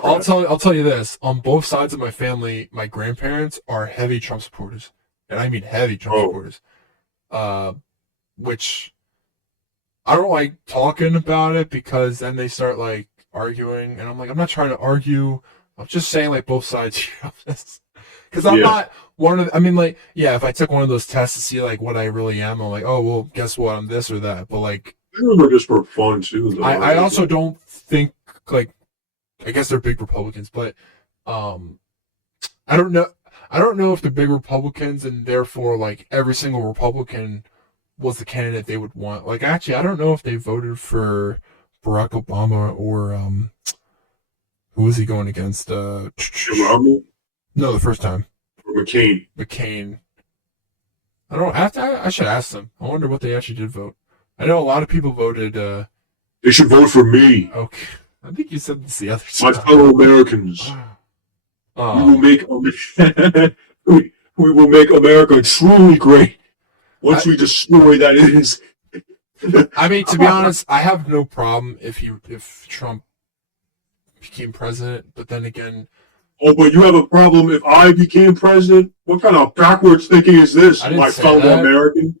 Democrat. I'll tell you this: on both sides of my family, my grandparents are heavy Trump supporters, and I mean heavy Trump supporters. Which I don't like talking about it because then they start like arguing, and I'm like, I'm not trying to argue. I'm just saying like both sides here of this. Because I'm not one of. I mean, like, yeah, if I took one of those tests to see like what I really am, I'm like, oh well, guess what, I'm this or that. But like, they're just for fun too. Though. I also don't think like, I guess they're big Republicans, but I don't know. I don't know if they're big Republicans and therefore like every single Republican was the candidate they would want. Like, actually, I don't know if they voted for Barack Obama or who was he going against? Romney? No, the first time. McCain. I don't have to. I should ask them. I wonder what they actually did vote. I know a lot of people voted. They should vote for me. Okay, I think you said it's the other My side. fellow Americans. We will make we will make America truly great once we destroy that it is. I mean, to be honest, I have no problem if Trump became president, but then again. Oh, but you have a problem if I became president? What kind of backwards thinking is this, my fellow American?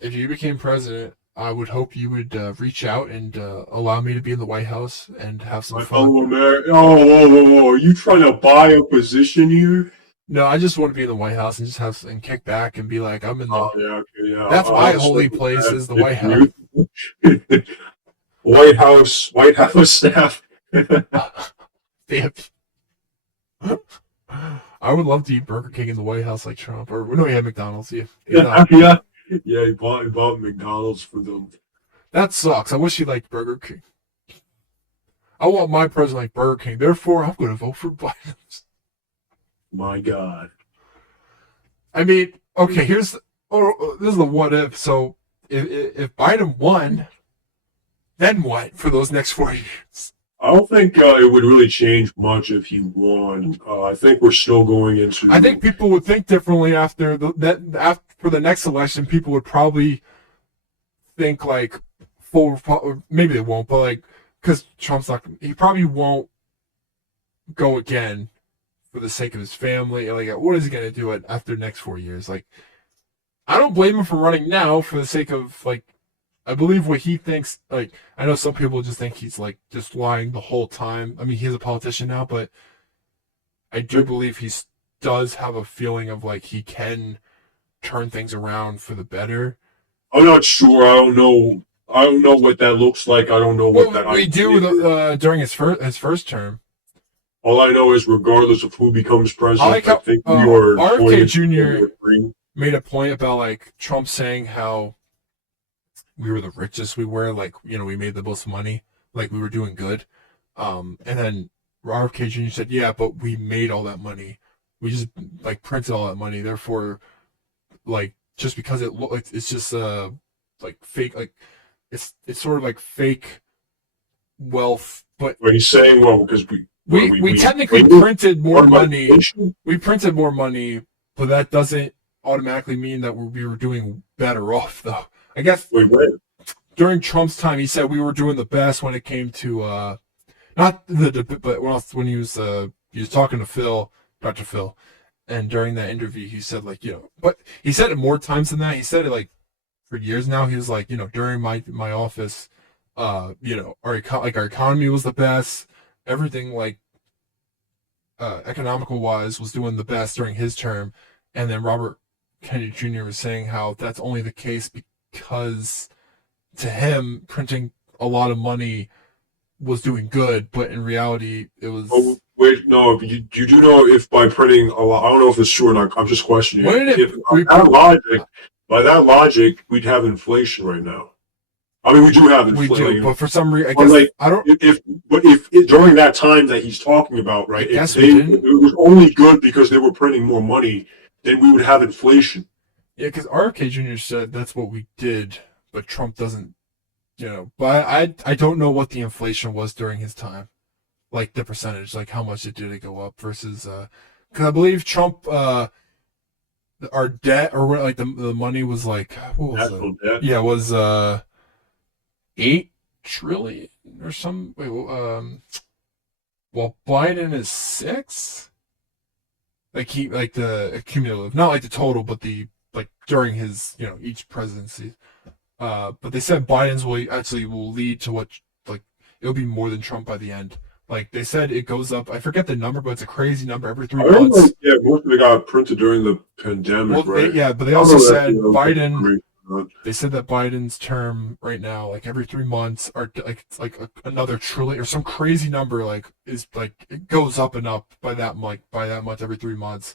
If you became president, I would hope you would reach out and allow me to be in the White House and have some fun. Fellow American. Oh, are you trying to buy a position here? No, I just want to be in the White House and just have and kick back and be like, I'm in the. Oh, yeah, okay, yeah. That's my holy place is the White House. White House staff. I would love to eat Burger King in the White House like Trump. Or no, he had McDonald's. Yeah, he bought McDonald's for them. That sucks. I wish he liked Burger King. I want my president like Burger King. Therefore, I'm going to vote for Biden. My God. I mean, okay. This is the what if. So if Biden won, then what for those next 4 years? I don't think it would really change much if he won. I think we're still going I think into. people would think differently after the next election. People would probably think like maybe they won't, but like because Trump's not, he probably won't go again for the sake of his family. Like, what is he gonna do it after the next 4 years? Like, I don't blame him for running now for the sake of like. I believe what he thinks. Like, I know some people just think he's like just lying the whole time. I mean, he's a politician now, but I do believe he does have a feeling of like he can turn things around for the better. I'm not sure. I don't know. I don't know what that looks like. I don't know what Well, that we idea is. do during his first term. All I know is, regardless of who becomes I like president, I how think we are going RFK into World Jr. War III. made a point about like Trump saying how we were the richest we were, like, we made the most money, like we were doing good. And then RFK Jr. said, yeah, but we made all that money. We just like printed all that money. Therefore, like just because it look like it's just like fake, like it's sort of like fake wealth, but But he's saying, well, because we we we we we technically we printed more talking about money. inflation. We printed more money, but that doesn't automatically mean that we were doing better off, though. I guess Wait, wait. during Trump's time, he said we were doing the best when it came to not but when he was talking to Dr. Phil, and during that interview, he said like but he said it more times than that. He said it like for years now. He was like during my office, our economy was the best. Everything like economical wise was doing the best during his term, and then Robert Kennedy Jr. was saying how that's only the case because to him printing a lot of money was doing good, but in reality it Oh, was. wait, no. You do know if by printing a lot, I don't know if it's true or not. I'm just questioning When it. did If it we by that logic, we'd have inflation right now. I mean, we do have we do, inflation. but for some reason I But guess like, I don't. if during that time that he's talking about, I right, if guess we it didn't. was only good because they were printing more money, then we would have inflation. Yeah, because RFK Jr. said that's what we did, but Trump doesn't. But I don't know what the inflation was during his time, like the percentage, like how much did it go up versus because I believe Trump our debt or what, like the money was like what was it? National debt. Yeah, it was 8 trillion or some. Wait, well, Biden is 6. Like he like the cumulative, not like the total, but the like during his each presidency. But they said Biden's will lead to what like it'll be more than Trump by the end. Like they said, it goes up. I forget the number, but it's a crazy number every three I heard months. like, yeah, most of it got printed during the pandemic, Well, right? yeah, but they I don't also know that, said Biden. information or not. They said that Biden's term right now, like every 3 months, are like it's like another trillion or some crazy number. Like is like it goes up and up by that much every 3 months.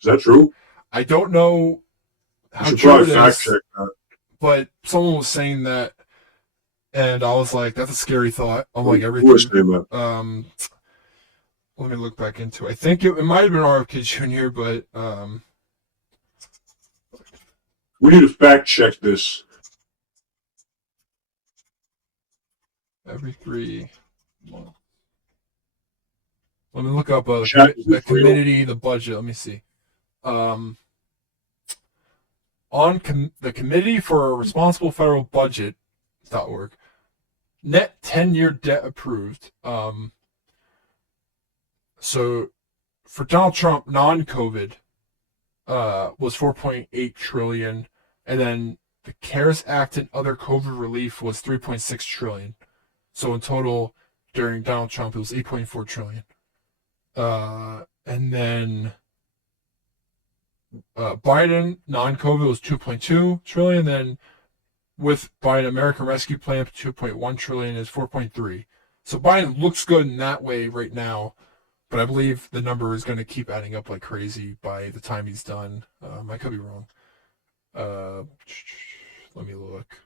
Is that true? I don't know You how should true probably it fact is, check that. but someone was saying that, and I was like, that's a scary thought. I'm like every Who was three. saying that? Let me look back into it. I think it might have been RFK Jr., but We need to fact check this. every 3 months. Let me look up Chat, is the this real? committee, the budget. Let me see. Um, the Committee for a Responsible Federal Budget.org, net 10-year debt approved. So for Donald Trump, non-COVID, was 4.8 trillion, and then the CARES Act and other COVID relief was 3.6 trillion. So in total, during Donald Trump, it was 8.4 trillion. And then Biden non-COVID was 2.2 trillion. Then with Biden American Rescue Plan 2.1 trillion is 4.3. So Biden looks good in that way right now, but I believe the number is going to keep adding up like crazy by the time he's done. I could be wrong. Uh, let me look.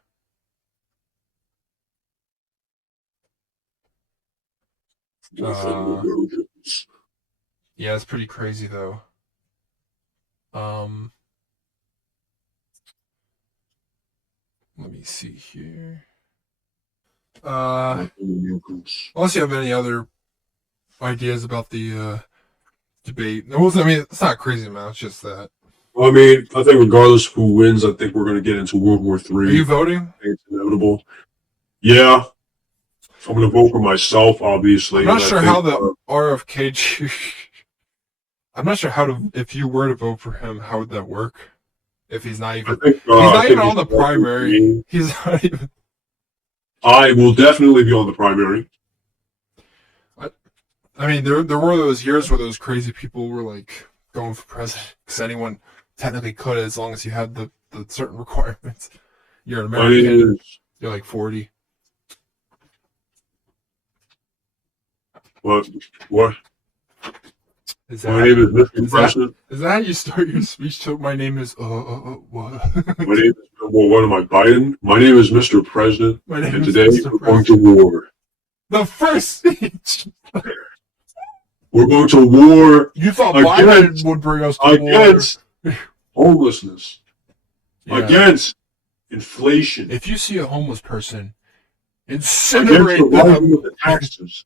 Uh, yeah, it's pretty crazy though. Um, let me see here. Unless you have any other ideas about the debate. I mean, it's not a crazy amount. It's just that. I mean, I think regardless of who wins, I think we're going to get into World War III. Are you voting? I think it's inevitable. Yeah. I'm going to vote for myself, obviously. I'm not sure how the RFK. I'm not sure how to. If you were to vote for him, how would that work? If he's not even. He's not even on the primary. He's not even. I will definitely be on the primary. I mean, there were those years where those crazy people were like going for president because anyone technically could, as long as you had the certain requirements. You're an American. You're like 40. What? Is My name is Mr. President. Is that how you start your speech? My name is what? My name is, well, what am I, Biden? My name is Mr. President, and today we're going to war. The first speech. We're going to war. You thought Biden would bring us to against war. Homelessness. Yeah. Against inflation. If you see a homeless person, incinerate them. The taxes.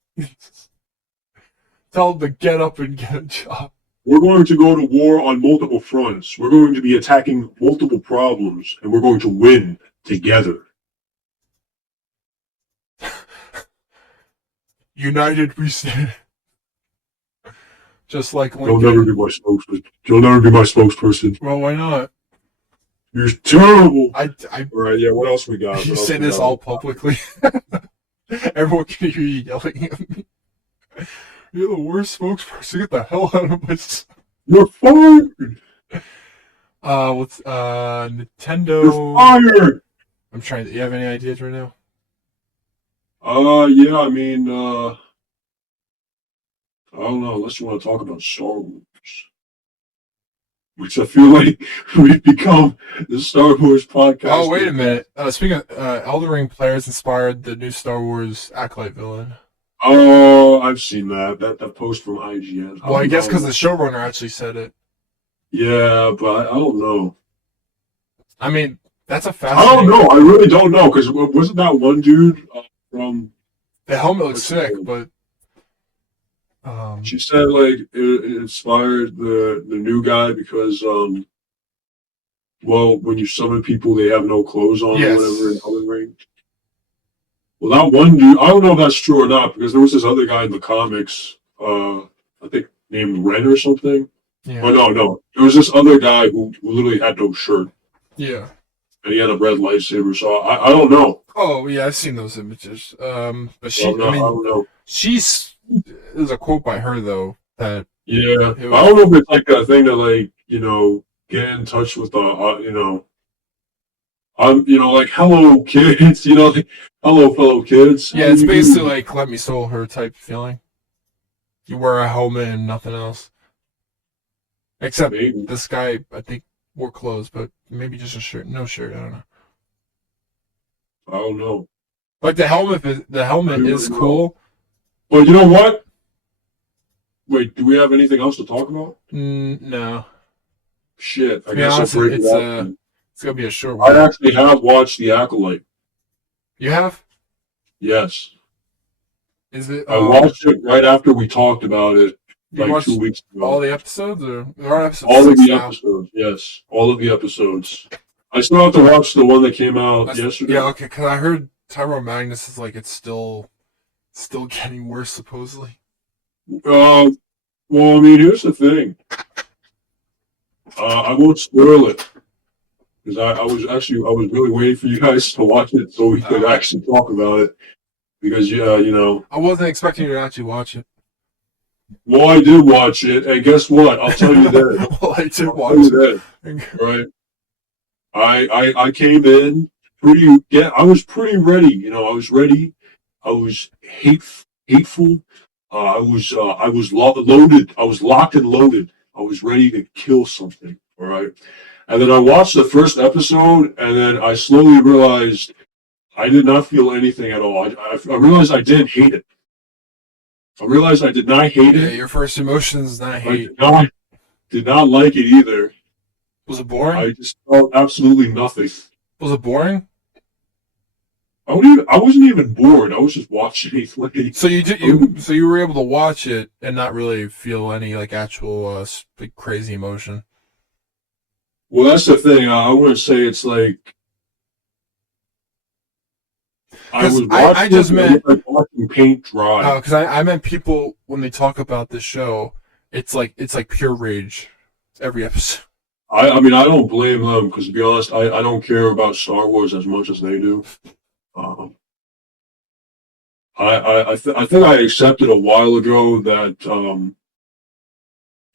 Tell them to get up and get a job. We're going to go to war on multiple fronts. We're going to be attacking multiple problems, and we're going to win together. United we stand. Just like Lincoln. You'll never be my spokesperson. You'll never be my spokesperson. Well, why not? You're terrible. All right, yeah, what else we got? You say this all publicly? Everyone can hear you yelling at me. You're the worst spokesperson. Get the hell out of my... You're fired! What's, Nintendo... You're fired! I'm trying to... You have any ideas right now? Yeah, I mean, I don't know, unless you want to talk about Star Wars. Which I feel like we've become the Star Wars podcast. Oh, wait a minute. Speaking of, Elden Ring players inspired the new Star Wars Acolyte villain. Oh, I've seen that. That post from IGN. Well, I guess because the showrunner actually said it. Yeah, but I don't know. I mean, that's a fascinating... I don't know. I really don't know, because wasn't that one dude from... The helmet looks sick, but... She said, like, it inspired the new guy because, well, when you summon people, they have no clothes on or whatever in Elden Ring. Well, that one dude, I don't know if that's true or not, because there was this other guy in the comics, I think named Ren or something. Yeah. Oh, no. There was this other guy who literally had no shirt. Yeah. And he had a red lightsaber, so I don't know. Oh, yeah, I've seen those images. But she, I don't know. There's a quote by her, though, that... Yeah. I don't know if it's like a thing to, like, you know, get in touch with the, you know... like, hello, kids, like, hello, fellow kids. Yeah, it's basically like, let me soul her type feeling. You wear a helmet and nothing else. Except this guy, I think, wore clothes, but maybe just a shirt. No shirt, I don't know. I don't know. Like, the helmet is cool. But you know what? Wait, do we have anything else to talk about? No. Shit, I guess I'll break it up. It's gonna be a short one. I actually have watched The Acolyte. You have? Yes. Is it? I watched it right after we talked about it, like 2 weeks ago. All the episodes, or there are episodes? All of the episodes, yes, all of the episodes. I still have to watch the one that came out yesterday. Yeah, okay. Because I heard Tyrone Magnus is like it's still getting worse supposedly. Well, I mean, here's the thing. I won't spoil it. Because I was really waiting for you guys to watch it so we could actually talk about it. Because, I wasn't expecting you to actually watch it. Well, I did watch it, and guess what? I'll tell you that. Well, I did watch it. Right? I came in I was pretty ready. I was ready. I was hateful. I was loaded. I was locked and loaded. I was ready to kill something. All right. And then I watched the first episode, and then I slowly realized I did not feel anything at all. I realized I didn't hate it. I realized I did not hate it. Yeah, your first emotion is not hate. I did not like it either. Was it boring? I just felt absolutely nothing. Was it boring? I wasn't even bored. I was just watching it. Like, So you were able to watch it and not really feel any like actual like crazy emotion. well, that's the thing. I wouldn't say it's like I Because was I watching it, just but it meant looked like watching paint dry. because I meant people when they talk about this show, it's like pure rage every episode. I mean, I don't blame them because to be honest, I don't care about Star Wars as much as they do. Um, I think I accepted a while ago that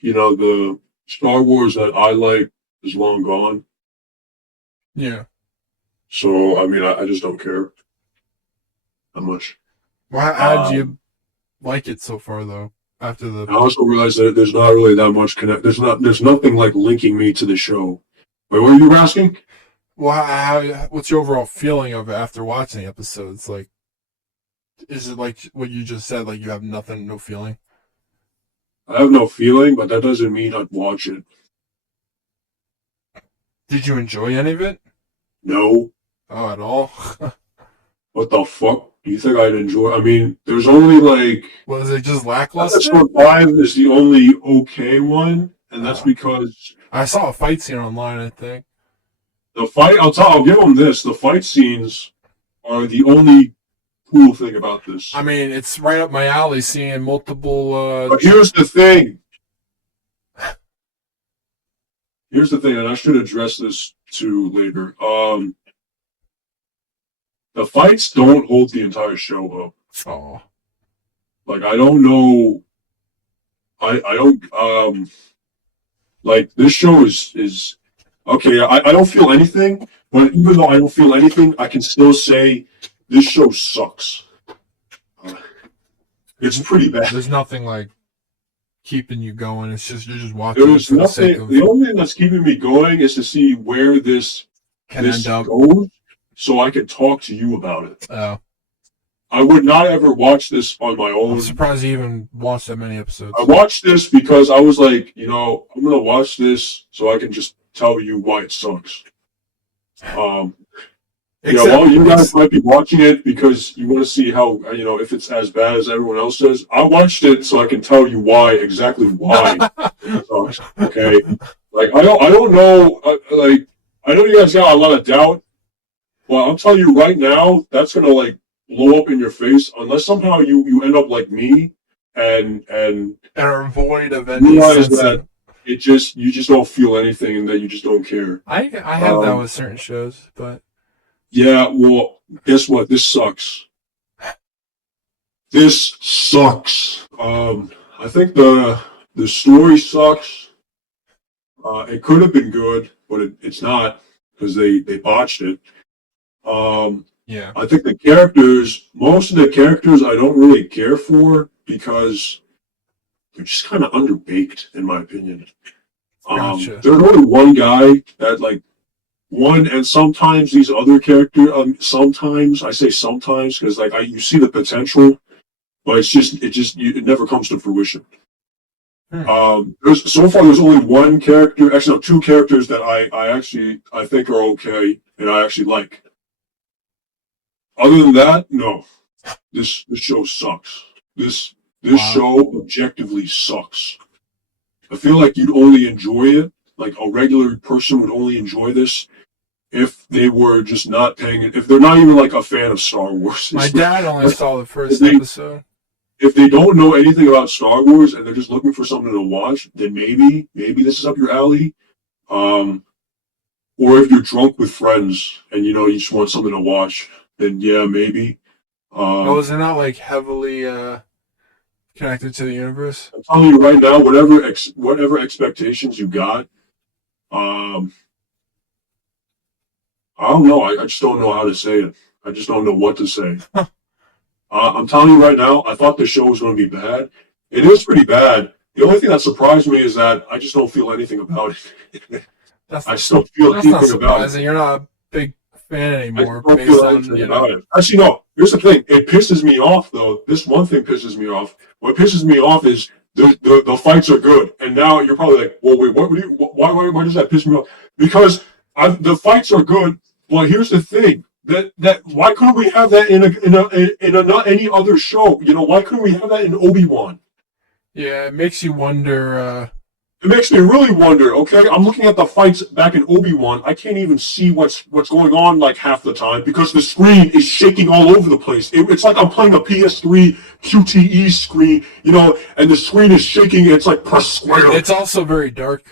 the Star Wars that I like is long gone. Yeah. So I mean, I just don't care that much. Well, how did Um, you like it so far though? After I the also realized that there's not really that much connect. There's nothing like linking me to the show. Wait, what are you asking? well, what's your overall feeling of it after watching the episodes? Like, is it like what you just said? Like you have nothing, no feeling. I have no feeling, but that doesn't mean I'd watch it. Did you enjoy any of it? No. Oh, at all? What the fuck do you think I'd enjoy? I mean, there's only like Was it just lackluster? episode 5 is the only okay one, and that's Uh, because I saw a fight scene online. I think. the fight. I'll give them this: the fight scenes are the only cool thing about this. I mean, it's right up my alley. Seeing multiple. But here's the thing. Here's the thing, and I should address this too later. The fights don't hold the entire show up. Oh. Like I don't know. I don't like this show is okay. I don't feel anything, but even though I don't feel anything, I can still say this show sucks. Uh, it's pretty bad. There's nothing like keeping you going. It's just you're just watching it There's for the sake nothing. of The only thing that's keeping me going is to see where this can end up. goes, so I can talk to you about it. Oh, I would not ever watch this on my I'm own. surprised you even watched that many episodes. I watched this because I was like, I'm gonna watch this so I can just tell you why it sucks. While you guys might be watching it because you want to see how if it's as bad as everyone else says, I watched it so I can tell you exactly why it sucks. Okay, like I don't know, like I know you guys got a lot of doubt, but I'll tell you right now, that's gonna like blow up in your face unless somehow you end up like me and are void of any realize sense that of. you just don't feel anything and that you just don't care. I have that with certain shows, but Yeah, well, guess what? This sucks. This sucks. I think the story sucks. It could have been good, but it's not because they botched it. yeah, I think most of the characters I don't really care for because they're just kind of underbaked, in my opinion. gotcha. There's only one guy that like one, and sometimes these other characters. Sometimes I say sometimes because like you see the potential, but it never comes to fruition. There's only one character, actually no, two characters that I think are okay and I actually like. Other than that, no. This show sucks. This Wow. show objectively sucks. I feel like you'd only enjoy it, like a regular person would only enjoy this if they were just not paying it. If they're not even like a fan of Star Wars. My dad only saw the first They- episode. If they don't know anything about Star Wars and they're just looking for something to watch, then maybe this is up your alley. Or if you're drunk with friends and you just want something to watch, then yeah, maybe. Is it not like heavily connected to the universe? I'm telling you right now, whatever expectations you got, I don't know. I just don't know how to say it. I just don't know what to say. I'm telling you right now, I thought the show was going to be bad. It is pretty bad. The only thing that surprised me is that I just don't feel anything about it. I just don't feel That's not anything about it. surprising. You're not a big fan I anymore, don't based feel on anything about it. Actually, no. Here's the thing. It pisses me off, though. This one thing pisses me off. What pisses me off is the fights are good, and now you're probably like, well, wait, why does that piss me off? Because the fights are good. Well, here's the thing. That why couldn't we have that in a not any other show? You know, why couldn't we have that in Obi-Wan? Yeah, it makes you wonder. It makes me really wonder. Okay, I'm looking at the fights back in Obi-Wan. I can't even see what's going on like half the time because the screen is shaking all over the place. It's like I'm playing a PS3 QTE screen, you know, and the screen is shaking. It's like press square. It's also very dark.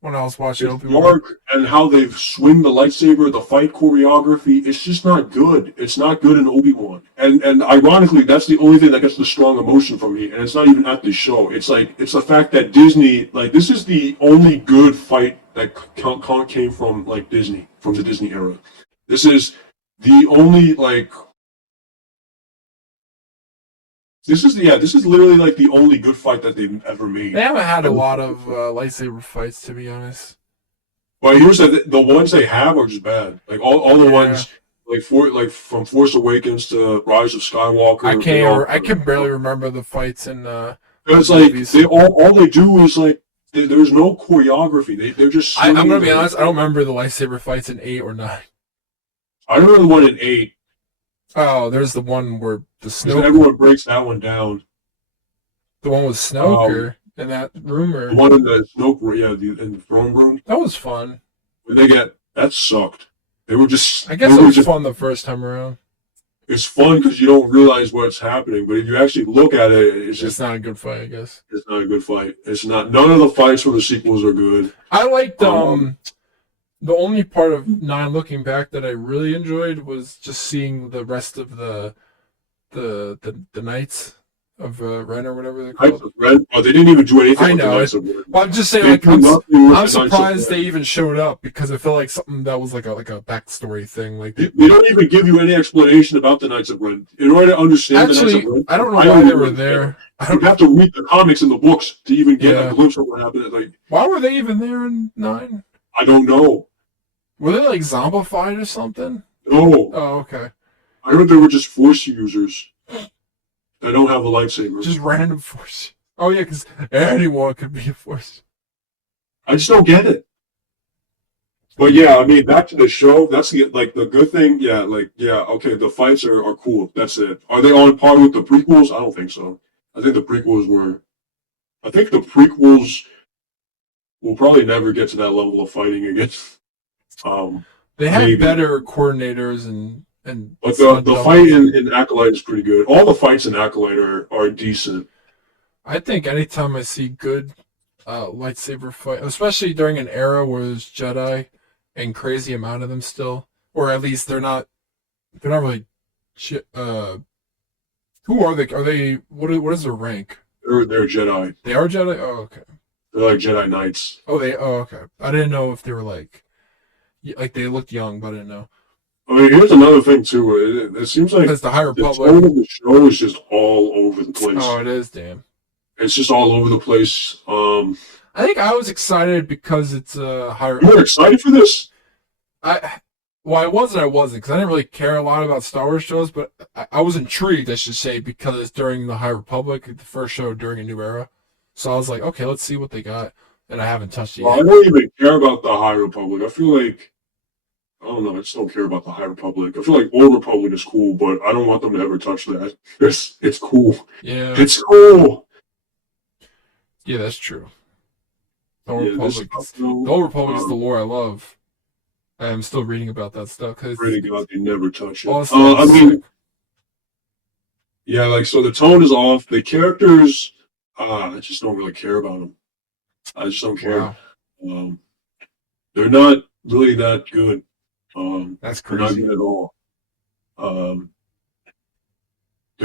When I was watching It's Obi-Wan. dark, and how they swing the lightsaber, the fight choreography, it's just not good. It's not good in Obi-Wan. And ironically, that's the only thing that gets the strong emotion from me, and it's not even at the show. It's like, it's the fact that Disney, like, this is the only good fight that came from, like, Disney, from the Disney era. This is the only, like, this is literally, like, the only good fight that they've ever made. They haven't had a lot of lightsaber fights, to be honest. But here's the ones they have are just bad. Like all the ones like from Force Awakens to Rise of Skywalker. I can barely remember the fights in. It's like they all they do is like there's no choreography. They're just. I'm gonna be honest. I don't remember the lightsaber fights in 8 or 9. I remember the one in 8. Oh, there's the one where the Snoke. Everyone breaks that one down. The one with Snoke in that room, or the one in the Snoke, in the throne room. That was fun. That sucked. They were just. I guess it was fun the first time around. It's fun because you don't realize what's happening, but if you actually look at it, it's not a good fight. I guess it's not a good fight. It's not. None of the fights from the sequels are good. I liked the only part of 9 looking back that I really enjoyed was just seeing the rest of the Knights of Ren or whatever they're called. Oh, they didn't even do anything. I know. Well, I'm just saying, I'm surprised they even showed up because I feel like something that was like a backstory thing. Like they don't even give you any explanation about the Knights of Ren. In order to understand the Knights of Ren, I don't know why they were there. You have to read the comics and the books to even get a glimpse of what happened. Like, why were they even there in 9? I don't know. Were they like zombified or something? No. Oh, okay. I heard they were just Force users that don't have a lightsaber. Just random Force. Oh yeah, because anyone could be a Force. I just don't get it. But yeah, I mean, back to the show. That's the good thing. Yeah, okay, the fights are cool. That's it. Are they on par with the prequels? I don't think so. I think the prequels will probably never get to that level of fighting again. They have better coordinators but the fight in Acolyte is pretty good. All the fights in Acolyte are decent. I think anytime I see good lightsaber fight, especially during an era where there's Jedi and crazy amount of them still, or at least they're not really. Who are they? Are they what is their rank? They're Jedi. They are Jedi. Oh, okay. They're like Jedi Knights. Oh, okay. I didn't know if they were like they looked young, but I didn't know. I mean, here's another thing too. It seems like the High Republic. The tone of the show is just all over the place. Oh, it is. Damn. It's just all over the place. I think I was excited because it's High Republic. You were excited for this? I wasn't because I didn't really care a lot about Star Wars shows, but I was intrigued, I should say, because it's during the High Republic, the first show during a new era. So I was like, okay, let's see what they got. And I haven't touched it yet. I don't even care about the High Republic. I feel like, I don't know, I just don't care about the High Republic. I feel like Old Republic is cool, but I don't want them to ever touch that. It's cool. Yeah. It's cool. Yeah, that's true. The Old Republic is the lore I love. I'm still reading about that stuff. Pray to God they never touch it. I mean, yeah, so the tone is off. The characters, I just don't really care about them. I just don't care. Wow. They're not really that good. That's crazy. They're not good at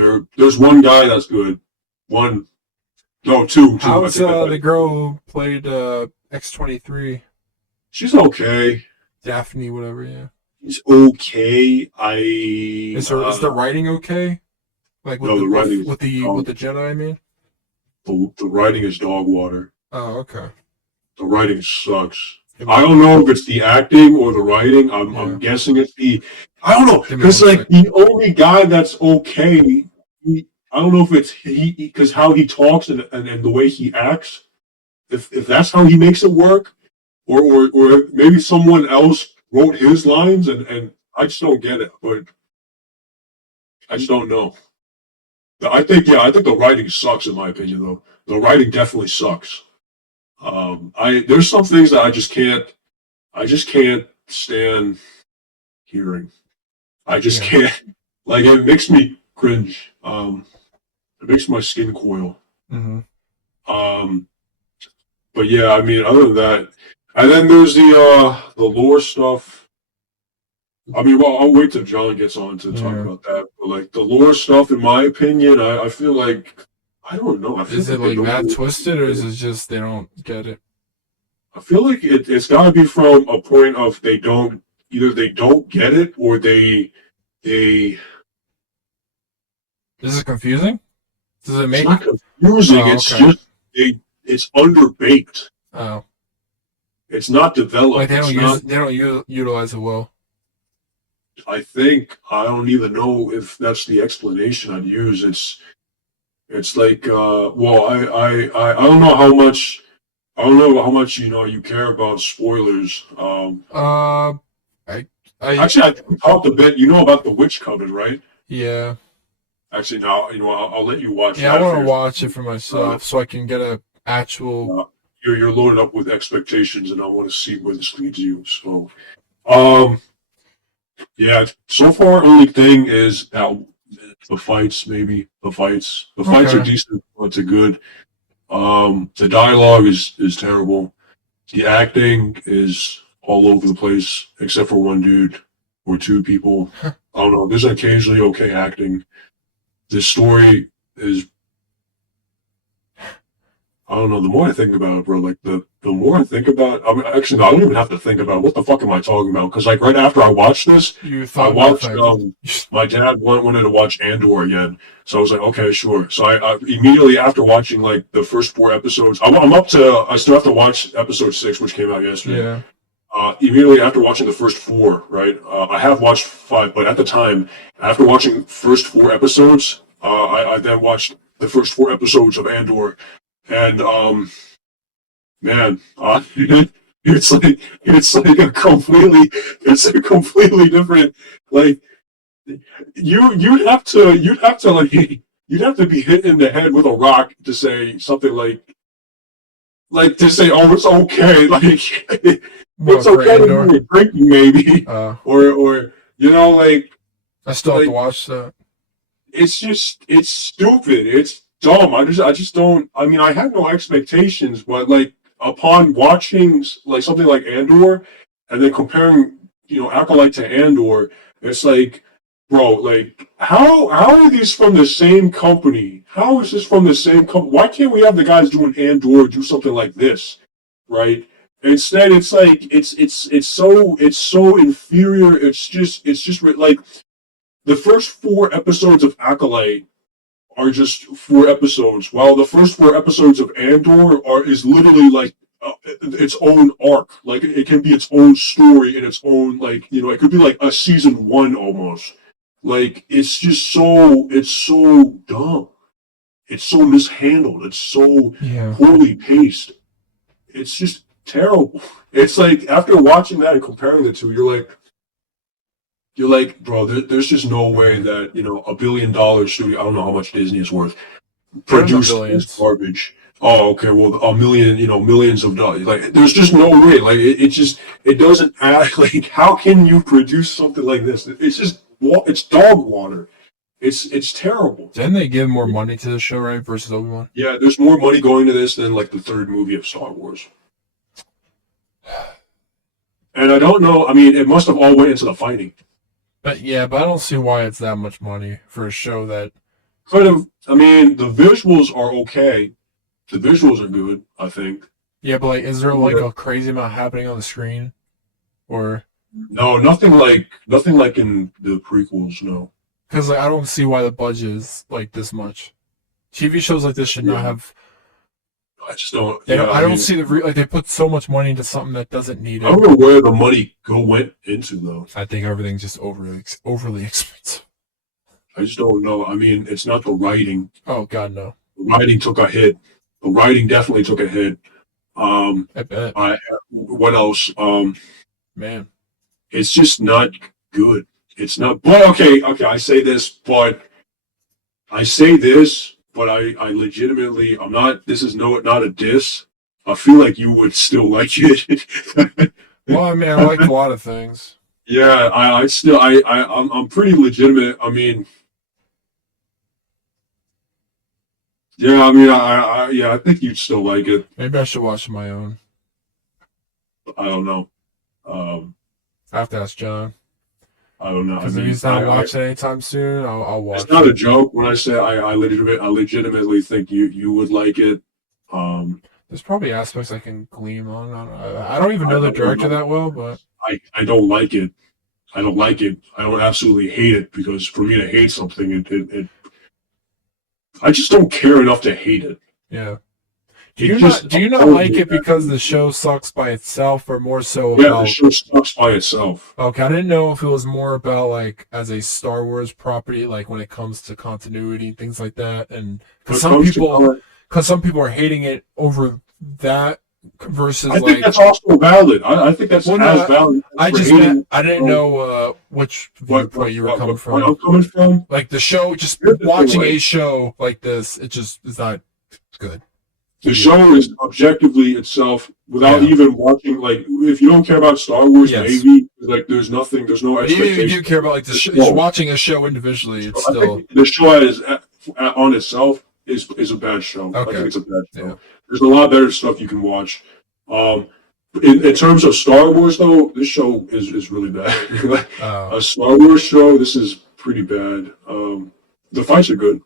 all. There's one guy that's good. Two. How's the girl who played X-23? She's okay. Daphne, whatever, yeah. She's okay. Is the writing okay? Like with the Jedi, I mean? The writing is dog water. Oh, okay. The writing sucks. I don't know if it's the acting or the writing. I'm guessing it's I don't know, because the only guy that's okay, I don't know if it's because how he talks and the way he acts, if that's how he makes it work, or maybe someone else wrote his lines and I just don't get it. But I just don't know. I think the writing sucks in my opinion though. The writing definitely sucks. There's some things that I just can't stand hearing. I just Yeah. can't. Like it makes me cringe. It makes my skin coil. Mm-hmm. Um, but yeah, I mean, other than that, and then there's the lore stuff. I mean, well, I'll wait till John gets on to talk Yeah. about that. But like the lore stuff, in my opinion, I feel like I don't know. I feel Is it they like don't that really twisted, or is it just they don't get it? I feel like it's got to be from a point of they don't get it or they Is it confusing? Does it it's make? not confusing. Oh, It's okay. just it's underbaked. Oh, It's not like developed. It's not. they don't utilize it well. I don't even know if that's the explanation I'd use. It's like well I don't know how much I don't know how much you care about spoilers. Uh, I Actually I talked a bit. You know about the witch coven, right? yeah. Actually, now I'll let you watch Yeah, I that for want to yourself. watch it for myself so I can get a actual. Uh, you're loaded up with expectations, and I want to see where this leads you. So, um, yeah. So far, only thing is that the fights, maybe the fights are Okay. decent, but they're good. The dialogue is terrible. The acting is all over the place, except for one dude or two people. I don't know. There's occasionally okay acting. The story is I don't know. The more I think about it, bro, like the more I think about, I mean, actually, no, I don't even have to think about what the fuck am I talking about? Because like right after I watched this, You I thought watched. nothing. My dad wanted to watch Andor again, so I was like, okay, sure. So I immediately after watching like the first 4 episodes, I'm up to. I still have to watch episode 6, which came out yesterday. Yeah. Immediately after watching the first 4, right? I have watched 5, but at the time, after watching first 4 episodes, I then watched the first 4 episodes of Andor, and man, it's a completely different like you'd have to like you'd have to be hit in the head with a rock to say something like to say oh it's okay like it's What for okay when Andor? you're drinking maybe or like I still have to like watch that. it's stupid. It's dumb. I just don't. I mean, I had no expectations, but like upon watching like something like Andor, and then comparing Acolyte to Andor, it's like, bro, like how are these from the same company? How is this from the same company? Why can't we have the guys doing Andor do something like this, right? Instead, it's like it's so inferior. It's just like the first 4 episodes of Acolyte are just 4 episodes, while the first 4 episodes of Andor is literally like its own arc. Like it can be its own story in its own like it could be like a season 1 almost. Like it's so dumb. It's so mishandled. It's so Yeah. poorly paced. It's just terrible. It's like after watching that and comparing the two, you're like, bro, there's just no way that, $1 billion studio, I don't know how much Disney is worth, They're in the produced this billions. garbage. Oh, okay, well, a million, millions of dollars. Like, there's just no way. Like, it doesn't add, like, how can you produce something like this? It's dog water. It's terrible. Didn't they give more money to the show, right, versus Obi-Wan? Yeah, there's more money going to this than, like, the third movie of Star Wars. And I don't know, I mean, it must have all went into the fighting. But I don't see why it's that much money for a show that. Kind of, I mean, the visuals are okay. The visuals are good, I think. Yeah, but like, is there like a crazy amount happening on the screen, or No, nothing like in the prequels. No. because like I don't see why the budget is like this much. TV shows like this should not Yeah. have. I just don't. They Yeah, don't, I I don't mean, see like they put so much money into something that doesn't need I don't it. know where the money went into though. I think everything's just overly expensive. I just don't know. I mean, it's not the writing. Oh God, no. The writing took a hit. The writing definitely took a hit. I bet, What else? man. It's just not. good. It's not. But okay. I say this, but I legitimately, I'm not. This is not a diss. I feel like you would still like it. Well, I mean, I like a lot of things. Yeah, I still, I'm pretty legitimate. I mean, yeah, I mean, yeah, I think you'd still like it. Maybe I should watch my own. I don't know. Um, I have to ask John. I don't know. I Because if mean, he's not watching anytime soon, I'll watch it's not a it. joke when I say I legitimately think you would like it. There's probably aspects I can glean on. I don't even know the director that well, but I don't like it. I don't like it. I don't absolutely hate it because for me to hate something, I just don't care enough to hate it. yeah. It Do you not like it because the show sucks by itself, or more so yeah, the about? show sucks by itself. Okay, I didn't know if it was more about like as a Star Wars property, like when it comes to continuity and things like that, and When because it comes to color, some people are hating it over that versus I think like. that's also valid. I think that's Well, as no, valid I for just hating. meant I didn't know which viewpoint you were coming What I'm from. coming from. Like the show, just Here's the thing, watching like, a show like this, it just is not good. the show is objectively itself without Yeah. even watching. Like, if you don't care about Star Wars, Yes. maybe like there's no But even if you expectation. do care about like the show, just watching a show individually, it's I still think the show on itself is a bad show. I okay. think it's a bad show. Yeah. There's a lot better stuff you can watch. Um, in terms of Star Wars, though, this show is really bad. A Star Wars show, this is pretty bad. The fights are good.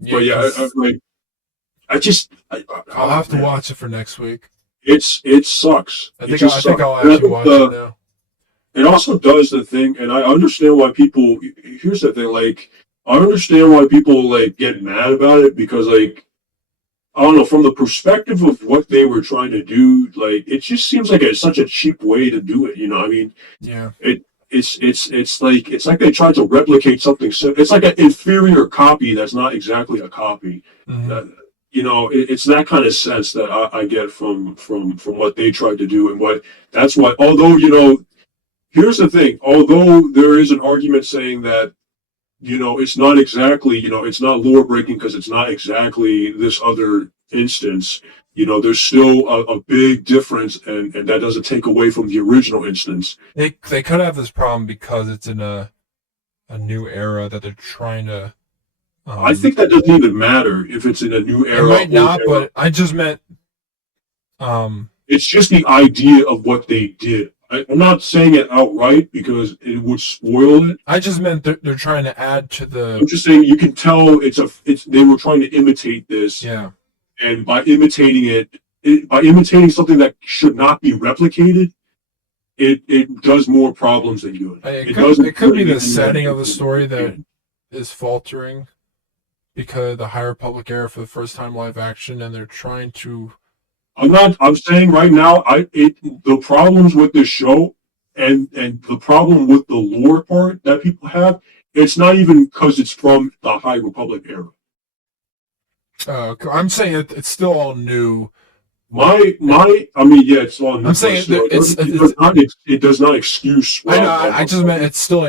But yeah, 'cause I just, I'll have to watch it for next week. it sucks. I It think just sucks. I'll actually watch it now. It also does the thing, and I understand why people. Here's the thing, like I understand why people like get mad about it because like I don't know from the perspective of what they were trying to do, like it just seems like it's such a cheap way to do it. You know, I mean, Yeah. it's like they tried to replicate something. It's like an inferior copy that's not exactly a copy. Mm-hmm. That, you know, it's that kind of sense that I get from what they tried to do, and what that's why. Although you know, here's the thing. Although there is an argument saying that you know it's not exactly it's not lore breaking because it's not exactly this other instance. You know, there's still a big difference, and that doesn't take away from the original instance. They could have this problem because it's in a new era that they're trying to. I think that doesn't even matter if it's in a new era. It might not, era. but I just meant. It's just the idea of what they did. I'm not saying it outright because it would spoil it. I just meant they're trying to add to the. I'm just saying you can tell they were trying to imitate this. Yeah. And by imitating by imitating something that should not be replicated, it does more problems than good. It could be the setting of the story that is faltering because the High Republic era for the first time live action, and they're trying to. I'm saying right now, the problems with this show and the problem with the lore part that people have, it's not even because it's from the High Republic era. I'm saying it's still all new. I mean, yeah, it's all new. I'm saying it does not excuse. I know. I just meant it's still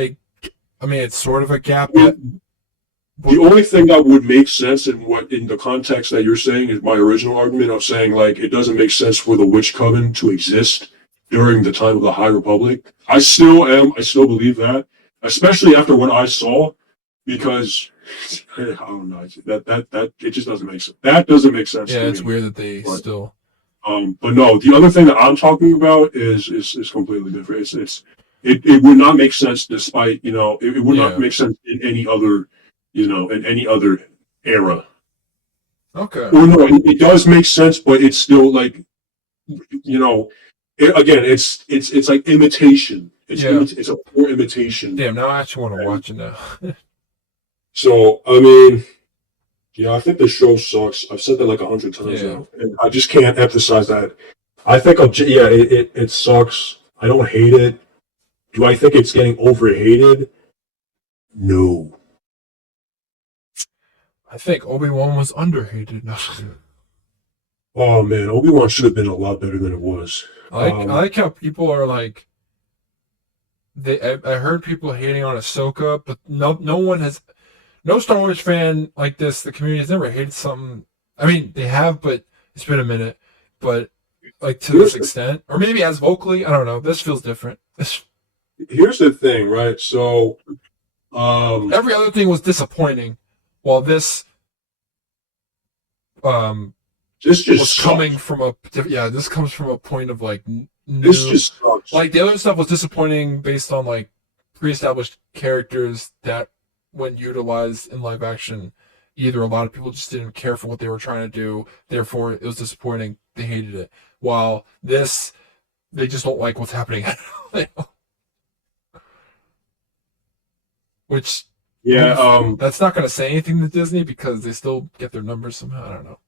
it's sort of a gap. The only thing that would make sense in the context that you're saying is my original argument of saying like it doesn't make sense for the Witch Coven to exist during the time of the High Republic. I still believe that, especially after what I saw, because I don't know that it just doesn't make sense. That doesn't make sense. Yeah, to it's me. weird that they still. But no, the other thing that I'm talking about is completely different. It would not make sense despite it would not make sense in any other in any other era. Okay. Or no, it does make sense, but it's still like again, it's like imitation. It's a poor imitation. Damn, now I actually want to watch it now. So I mean, yeah, I think the show sucks. I've said that like 100 times now, and I just can't emphasize that. I think it sucks. I don't hate it. Do I think it's getting overhated? No. I think Obi-Wan was underhated. Oh man, Obi-Wan should have been a lot better than it was. I like how people are like I heard people hating on Ahsoka, but no one has no Star Wars fan like this. The community has never hated something. I mean, they have, but it's been a minute. But like to this extent, or maybe as vocally, I don't know. This feels different. Here's the thing, right? So, Every other thing was disappointing, while this this just was coming from a this comes from a point of like new, this just sucks. like the other stuff was disappointing based on like pre-established characters that when utilized in live action, either a lot of people just didn't care for what they were trying to do, therefore it was disappointing, they hated it, while this they just don't like what's happening. Which that's not going to say anything to Disney because they still get their numbers somehow. I don't know.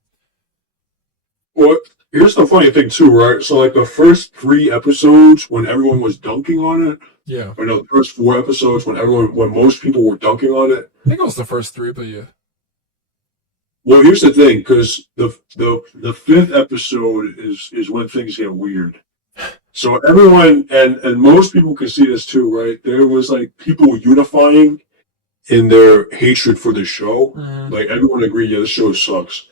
Well, here's the funny thing too, right? So like the first 3 episodes when everyone was dunking on it, Yeah, or no, the first 4 episodes when most people were dunking on it. I think it was the first 3, but yeah. Well, here's the thing, because the 5th episode is when things get weird. So everyone and most people can see this too, right? There was like people unifying in their hatred for the show. Like everyone agreed, yeah, the show sucks.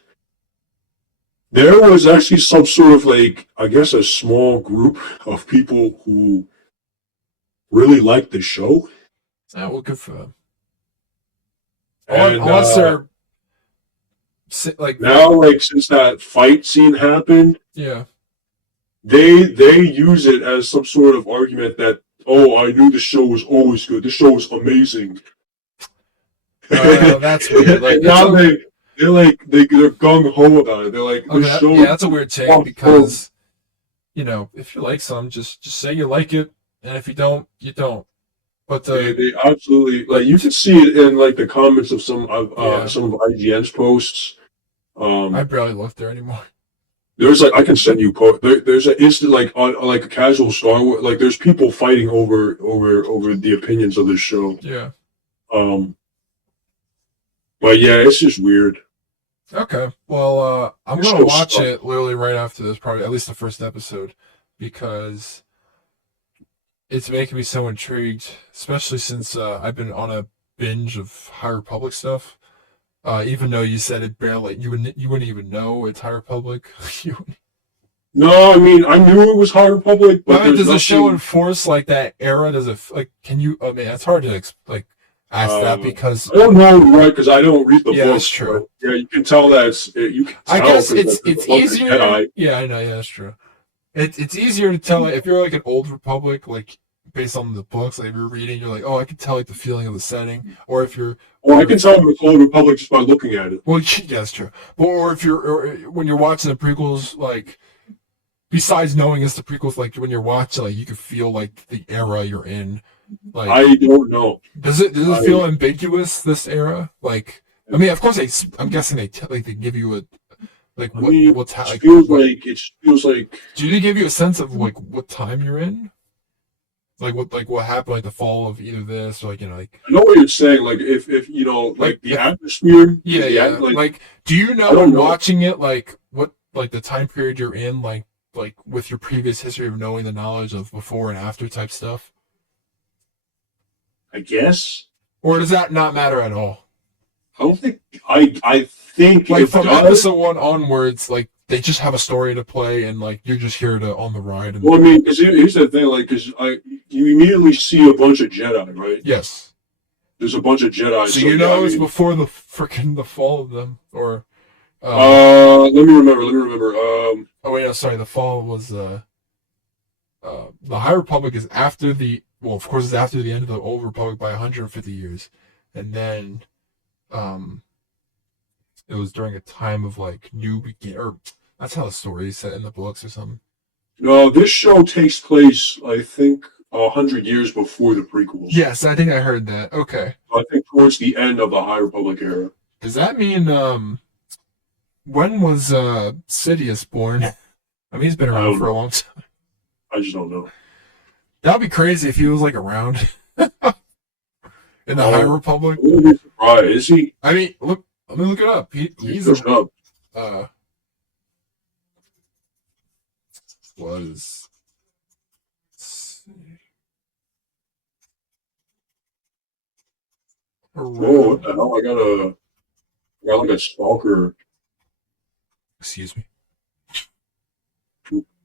There was actually some sort of like, I guess, a small group of people who really liked the show. Oh, well, good for them. And, unless they're like now, like since that fight scene happened, yeah, they use it as some sort of argument that, oh, I knew the show was always good. The show was amazing. That's weird. Like now they're gung ho about it. They're like, the show. Yeah, that's a weird take because if you like some, just say you like it, and if you don't, you don't. But they absolutely like you can see it in like the comments of some of IGN's posts. I barely look there anymore. There's like I can send you there's an instant like on like a casual Star Wars, like there's people fighting over the opinions of this show. Yeah. But yeah, it's just weird. Okay. Well, I'm gonna watch it literally right after this, probably at least the first episode, because it's making me so intrigued, especially since I've been on a binge of High Republic stuff. Even though you said it barely, you wouldn't even know it's High Republic. No, I mean I knew it was High Republic, but does the show enforce like that era? Does it like? Can you? I mean, it's hard to ask that because I don't know, right? Because I don't read the book. Yeah, that's true. Yeah, you can tell that you can tell. I guess it's easier. Yeah, I know. Yeah, that's true. It's easier to tell if you're like an old Republic, like based on the books, like if you're reading, you're like, oh, I can tell like the feeling of the setting, or if you're. Well, I can tell the Old Republic just by looking at it. Well, yeah, that's true. Or if when you're watching the prequels, like besides knowing it's the prequels, like when you're watching, like you can feel like the era you're in. Like I don't know. Does it feel ambiguous, this era? Like, I mean, of course, I'm guessing they give you a like what what's happening. It feels like. Do they give you a sense of like what time you're in? Like what happened, like the fall of either this, or like like. I know what you're saying. Like if like the atmosphere. Yeah. Like, do you know when watching it, like what like the time period you're in, like with your previous history of knowing the knowledge of before and after type stuff? I guess. Or does that not matter at all? I don't think. I think like from episode 1 onwards, like they just have a story to play, and like you're just here to on the ride. And well, I mean, because here's the thing, like, you immediately see a bunch of Jedi, right? Yes. There's a bunch of Jedi. So it's before the fall of them, or. Let me remember. Oh wait, no, sorry. The fall was the High Republic is after the. Well, of course, it's after the end of the Old Republic by 150 years, and then, it was during a time of like new begin, or that's how the story is set in the books or something. No, this show takes place, I think, 100 years before the prequels. Yes, I think I heard that. Okay. I think towards the end of the High Republic era. Does that mean when was Sidious born? I mean, he's been around for a long time. I just don't know. That'd be crazy if he was like around in the High Republic. I wouldn't be surprised. Is he? I mean, let me look it up. He's up. was. Let's see, Oh, what around. the hell? I got like a stalker. Excuse me.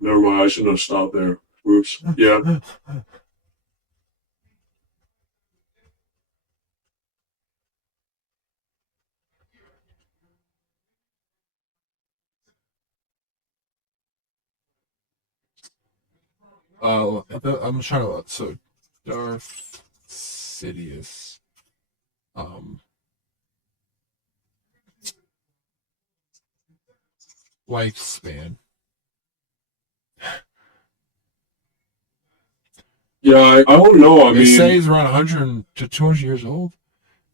Never mind. I shouldn't have stopped there. Oops. Yeah. I'm trying to. So, Darth Sidious. Um, lifespan. Yeah, I don't know. I They say mean, he's around 100 to 200 years old.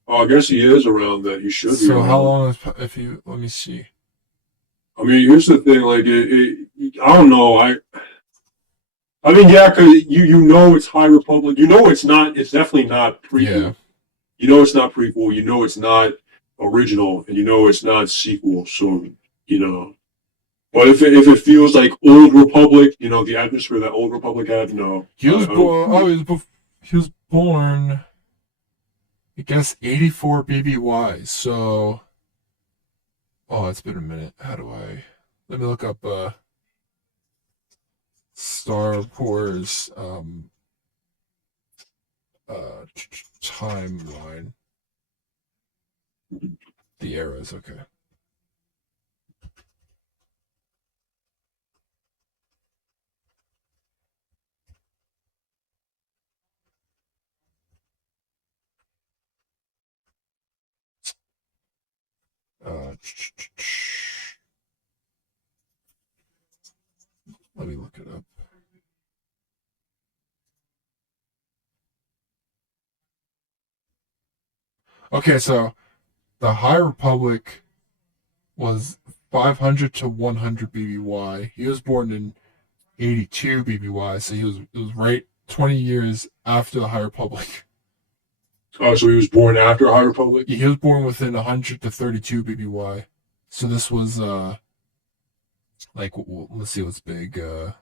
I guess he is around that. He should be So how around. long is if you? Let me see. I mean, here's the thing. Like, I don't know. I mean, yeah, because you know it's High Republic. You know it's not. It's definitely not prequel. Yeah. You know it's not prequel. You know it's not original, and you know it's not sequel. So you know. But if it feels like Old Republic, you know, the atmosphere that Old Republic had, no, He was I don't. born. Oh, he was born. I guess 84 BBY. So, oh, it's been a minute. How do I? Let me look up Star Wars timeline. The eras. Okay. Uh, let me look it up. Okay, so the High Republic was 500 to 100 BBY. He was born in 82 BBY, so it was right 20 years after the High Republic. Oh, so he was born after High Republic. He was born within 100 to 32 BBY. So this was like let's see what's big. Uh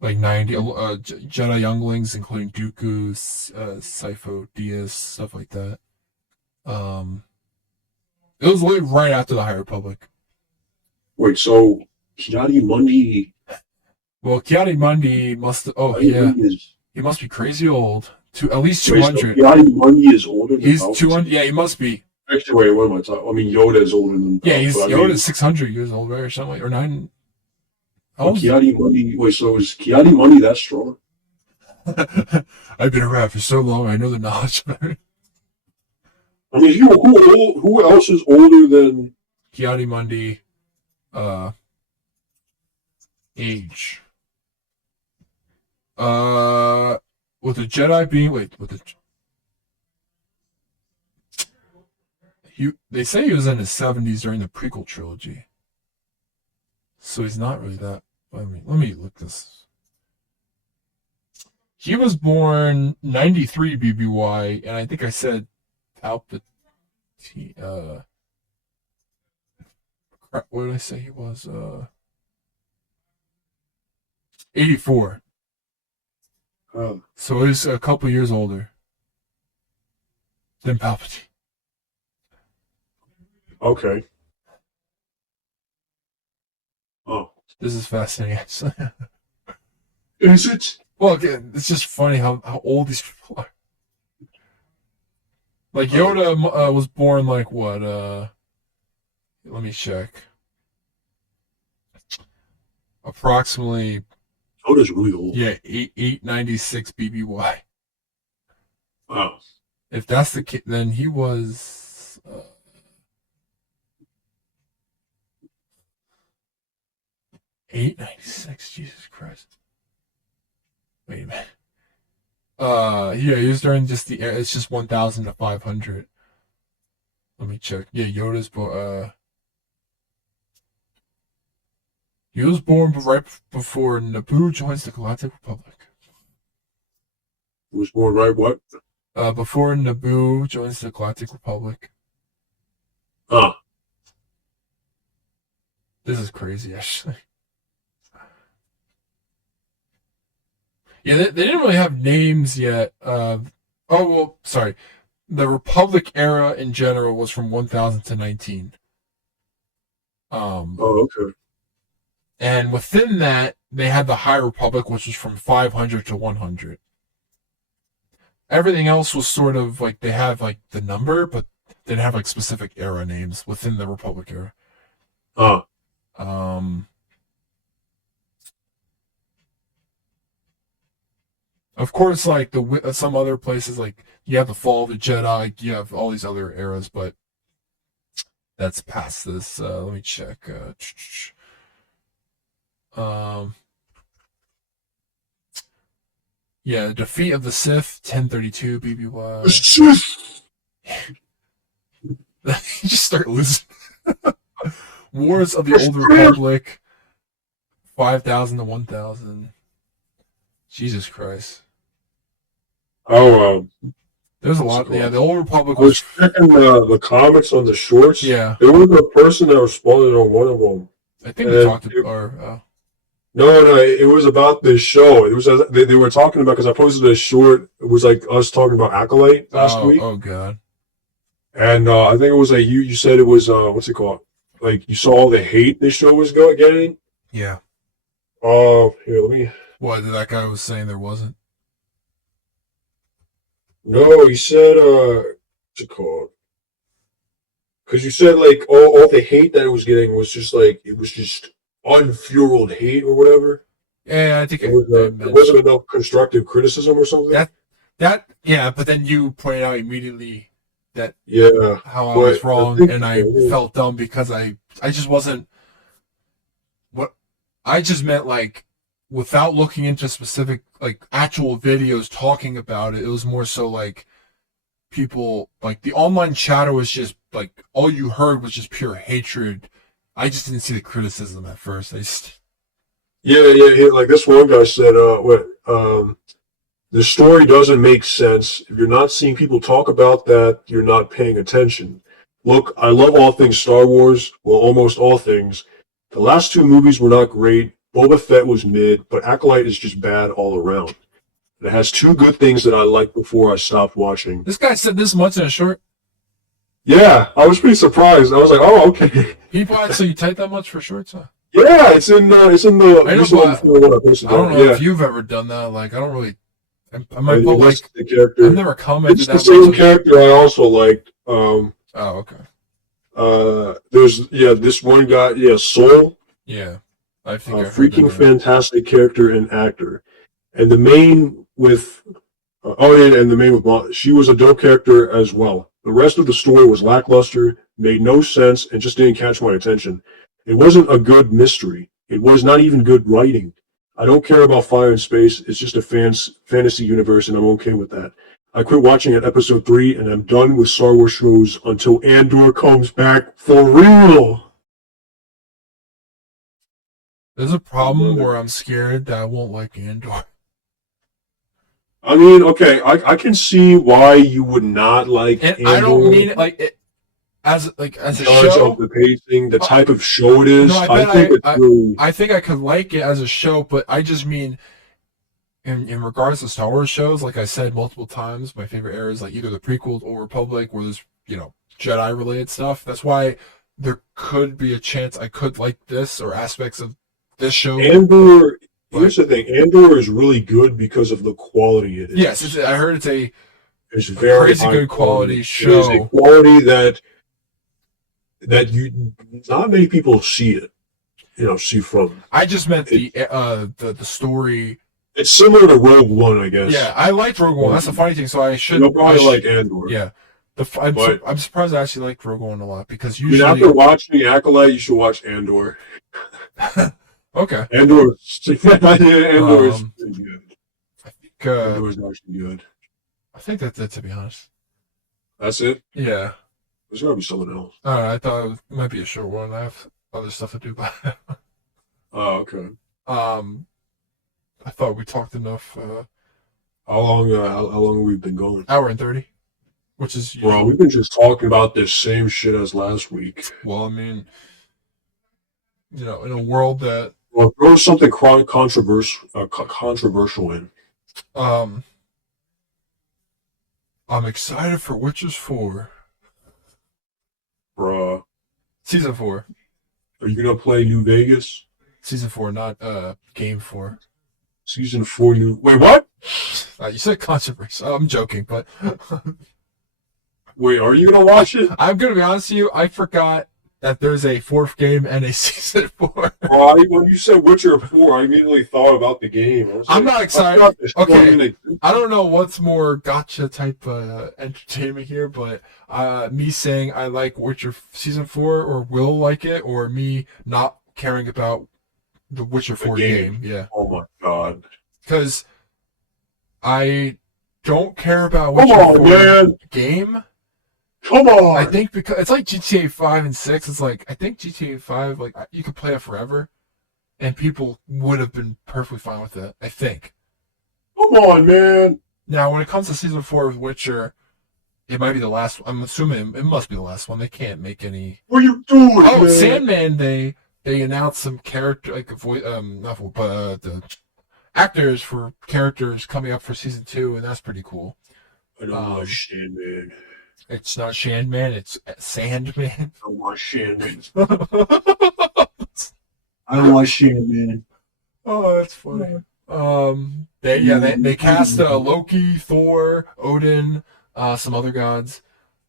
like 90 Jedi younglings, including Dooku, Sifo, Dyas, stuff like that. Um, it was literally right after the High Republic. Wait, so Kiadi Mundi, Well, Kiadi Mundi must. Oh Kiadi yeah, Mundi is he must be crazy old. To at least wait, so 200. Kiadi Mundi is older than He's Palpatine. 200. Yeah, he must be. Actually, wait, what am I talking? I mean, Yoda is older than Yeah, Palpatine, he's but I Yoda's mean, 600 years old, right, or something like, or nine. How but old is Kiadi Mundi. Wait, so is Kiadi Mundi that strong? I've been around for so long. I know the knowledge of it. I mean, who else is older than? Kiadi Mundi, uh, age. With the Jedi being with the they say he was in his 70s during the prequel trilogy, so he's not really that. I mean, let me look this. He was born 93 BBY, and I think I said Palpatine. What did I say he was? 84. So he's a couple years older than Palpatine. Okay. Oh, This is fascinating, actually. is it? Well, again, it's just funny how old these people are. Like Yoda was born like what? Let me check. Approximately, Yoda's really old. yeah, 896 BBY. Wow. If that's the case, then he was 896. Jesus Christ. Wait a minute. Yeah, he was during just the. It's just 1,000 to 500. Let me check. Yeah, Yoda's he was born right before Naboo joins the Galactic Republic. He was born right what? Before Naboo joins the Galactic Republic. Huh. This is crazy, actually. Yeah, they didn't really have names yet. Oh, well, sorry. The Republic era in general was from 1000 to 19. Um, Oh, okay. and within that, they had the High Republic, which was from 500 to 100. Everything else was sort of like they have like the number, but they didn't have like specific era names within the Republic era. Huh. Um, of course, like the some other places, like you have the Fall of the Jedi, you have all these other eras, but that's past this. Let me check. Um, yeah, Defeat of the Sith, 1032 BBY. You just start losing. Wars of the Old Republic, 5000 to 1000. Jesus Christ. Oh, There's a what's it lot. called? Yeah, the Old Republic I was was. checking the comics on the shorts. Yeah, There was a person that responded on one of them. I think we And talked or no, it was about this show. It was they were talking about because I posted a short. It was like us talking about Acolyte last week, oh god. and I think it was like you said it was what's it called? Like you saw all the hate this show was getting. Yeah. Here let me. What that guy was saying there wasn't. No, he said what's it called? Because you said like all the hate that it was getting was just like it was just unfueled hate or whatever. Yeah, I think It was I it mentioned wasn't enough constructive criticism or something. that. Yeah, but then you pointed out immediately that Yeah, how I but was I wrong, think and I felt dumb because I just wasn't what I just meant like without looking into specific like actual videos talking about it. It was more so like people like the online chatter was just like all you heard was just pure hatred. I just didn't see the criticism at first. I just yeah. Like this one guy said, the story doesn't make sense. If you're not seeing people talk about that, you're not paying attention. Look, I love all things Star Wars, well, almost all things. The last two movies were not great. Boba Fett was mid, but Acolyte is just bad all around. It has two good things that I liked before I stopped watching. this guy said this much in a short. Yeah, I was pretty surprised. I was like, oh, okay. People actually type that much for shorts, huh? Yeah, it's in the I know, recent one but before what I posted I don't there. know Yeah. if you've ever done that. Like, I don't really. I might And put that's like the character. I've never commented It's that the much. same character I also liked. Oh, okay. There's this one guy, Soul, Yeah, I think a I heard the freaking name. fantastic character and actor. And the main with and the main with she was a dope character as well. The rest of the story was lackluster, made no sense, and just didn't catch my attention. It wasn't a good mystery. It was not even good writing. I don't care about fire and space. It's just a fantasy universe, and I'm okay with that. I quit watching at episode 3, and I'm done with Star Wars shows until Andor comes back for real. There's a problem where I'm scared that I won't like Andor. I mean, okay, I can see why you would not like And Andor. I don't mean it like it as a Because show. of the pacing, the type of show it is. No, I think I could like it as a show, but I just mean in regards to Star Wars shows, like I said multiple times, my favorite era is like either the prequels or Republic, where there's Jedi related stuff. That's why there could be a chance I could like this or aspects of this show. Andor, here's the thing, Andor is really good because of the quality it is. Yes, I heard it's very crazy high good quality It show. is a quality that you not many people see it. See from. I just meant the story. It's similar to Rogue One, I guess. Yeah, I liked Rogue One. That's the funny thing. So I should. You'll probably like Andor. Yeah, I'm surprised I actually liked Rogue One a lot because I mean, usually after watching Acolyte, you should watch Andor. okay. Andor is pretty good. I think Andor is actually good. I think that's it, to be honest. That's it? Yeah. There's gotta be someone else. I thought it might be a short one. I have other stuff to do, but Oh, okay. I thought we talked enough. How long have we been going? Hour and 30. which is Bro, usual. we've been just talking about this same shit as last week. Well, I mean, in a world that Well, throw something controversial in. um, I'm excited for Witches 4 Bruh, season 4. are you gonna play New Vegas? Season 4, not game 4. Season 4 new. Wait, what? You said controversy. I'm joking, but Wait, are you gonna watch it? I'm gonna be honest with you. I forgot that there's a 4th game and a season 4. When you said Witcher 4, I immediately thought about the game. I'm not excited. Okay, I don't know what's more gotcha type entertainment here, but me saying I like Witcher season 4 or will like it, or me not caring about the Witcher 4 game. Yeah. Oh my god. Because I don't care about Come Witcher on, 4 man. game. Come on. I think because it's like GTA 5 and 6. It's like, I think GTA 5, like, you could play it forever, and people would have been perfectly fine with it, I think. Come on, man. Now, when it comes to season 4 of Witcher, it might be the last one. I'm assuming it must be the last one. They can't make any. What are you doing, Oh, man? Sandman, they announced some character, like, the actors for characters coming up for season 2, and that's pretty cool. I don't watch Sandman. It's not Sandman, it's Sandman. I don't watch Sandman. I don't watch Sandman. Oh, that's funny. They cast Loki, Thor, Odin, some other gods.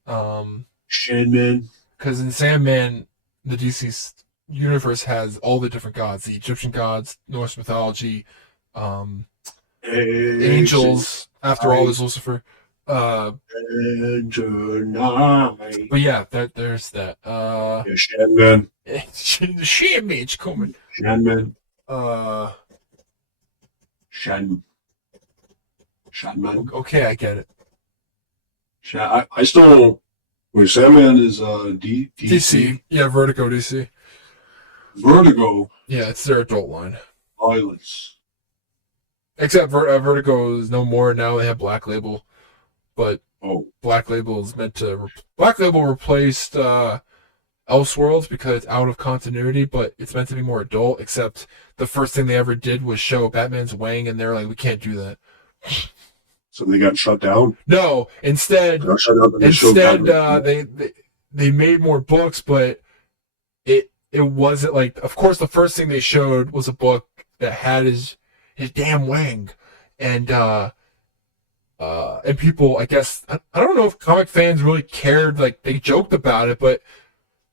Sandman. Because in Sandman, the DC universe has all the different gods: the Egyptian gods, Norse mythology, angels. After all, there's Lucifer. But yeah, there's that. Sandman. The Sandman's coming. Sandman. Sandman. Okay, I get it. I still don't. Wait, Sandman is DC. Yeah, Vertigo DC. Vertigo. Yeah, it's their adult line. Violence. Except Vertigo is no more now. They have Black Label, but Black Label is meant to. Black Label replaced Elseworlds because it's out of continuity, but it's meant to be more adult. Except the first thing they ever did was show Batman's wang, and they're like, we can't do that. So they got shut down. No, instead they made more books, but it wasn't like. Of course, the first thing they showed was a book that had his damn wang, and people, I guess, I don't know if comic fans really cared. Like, they joked about it, but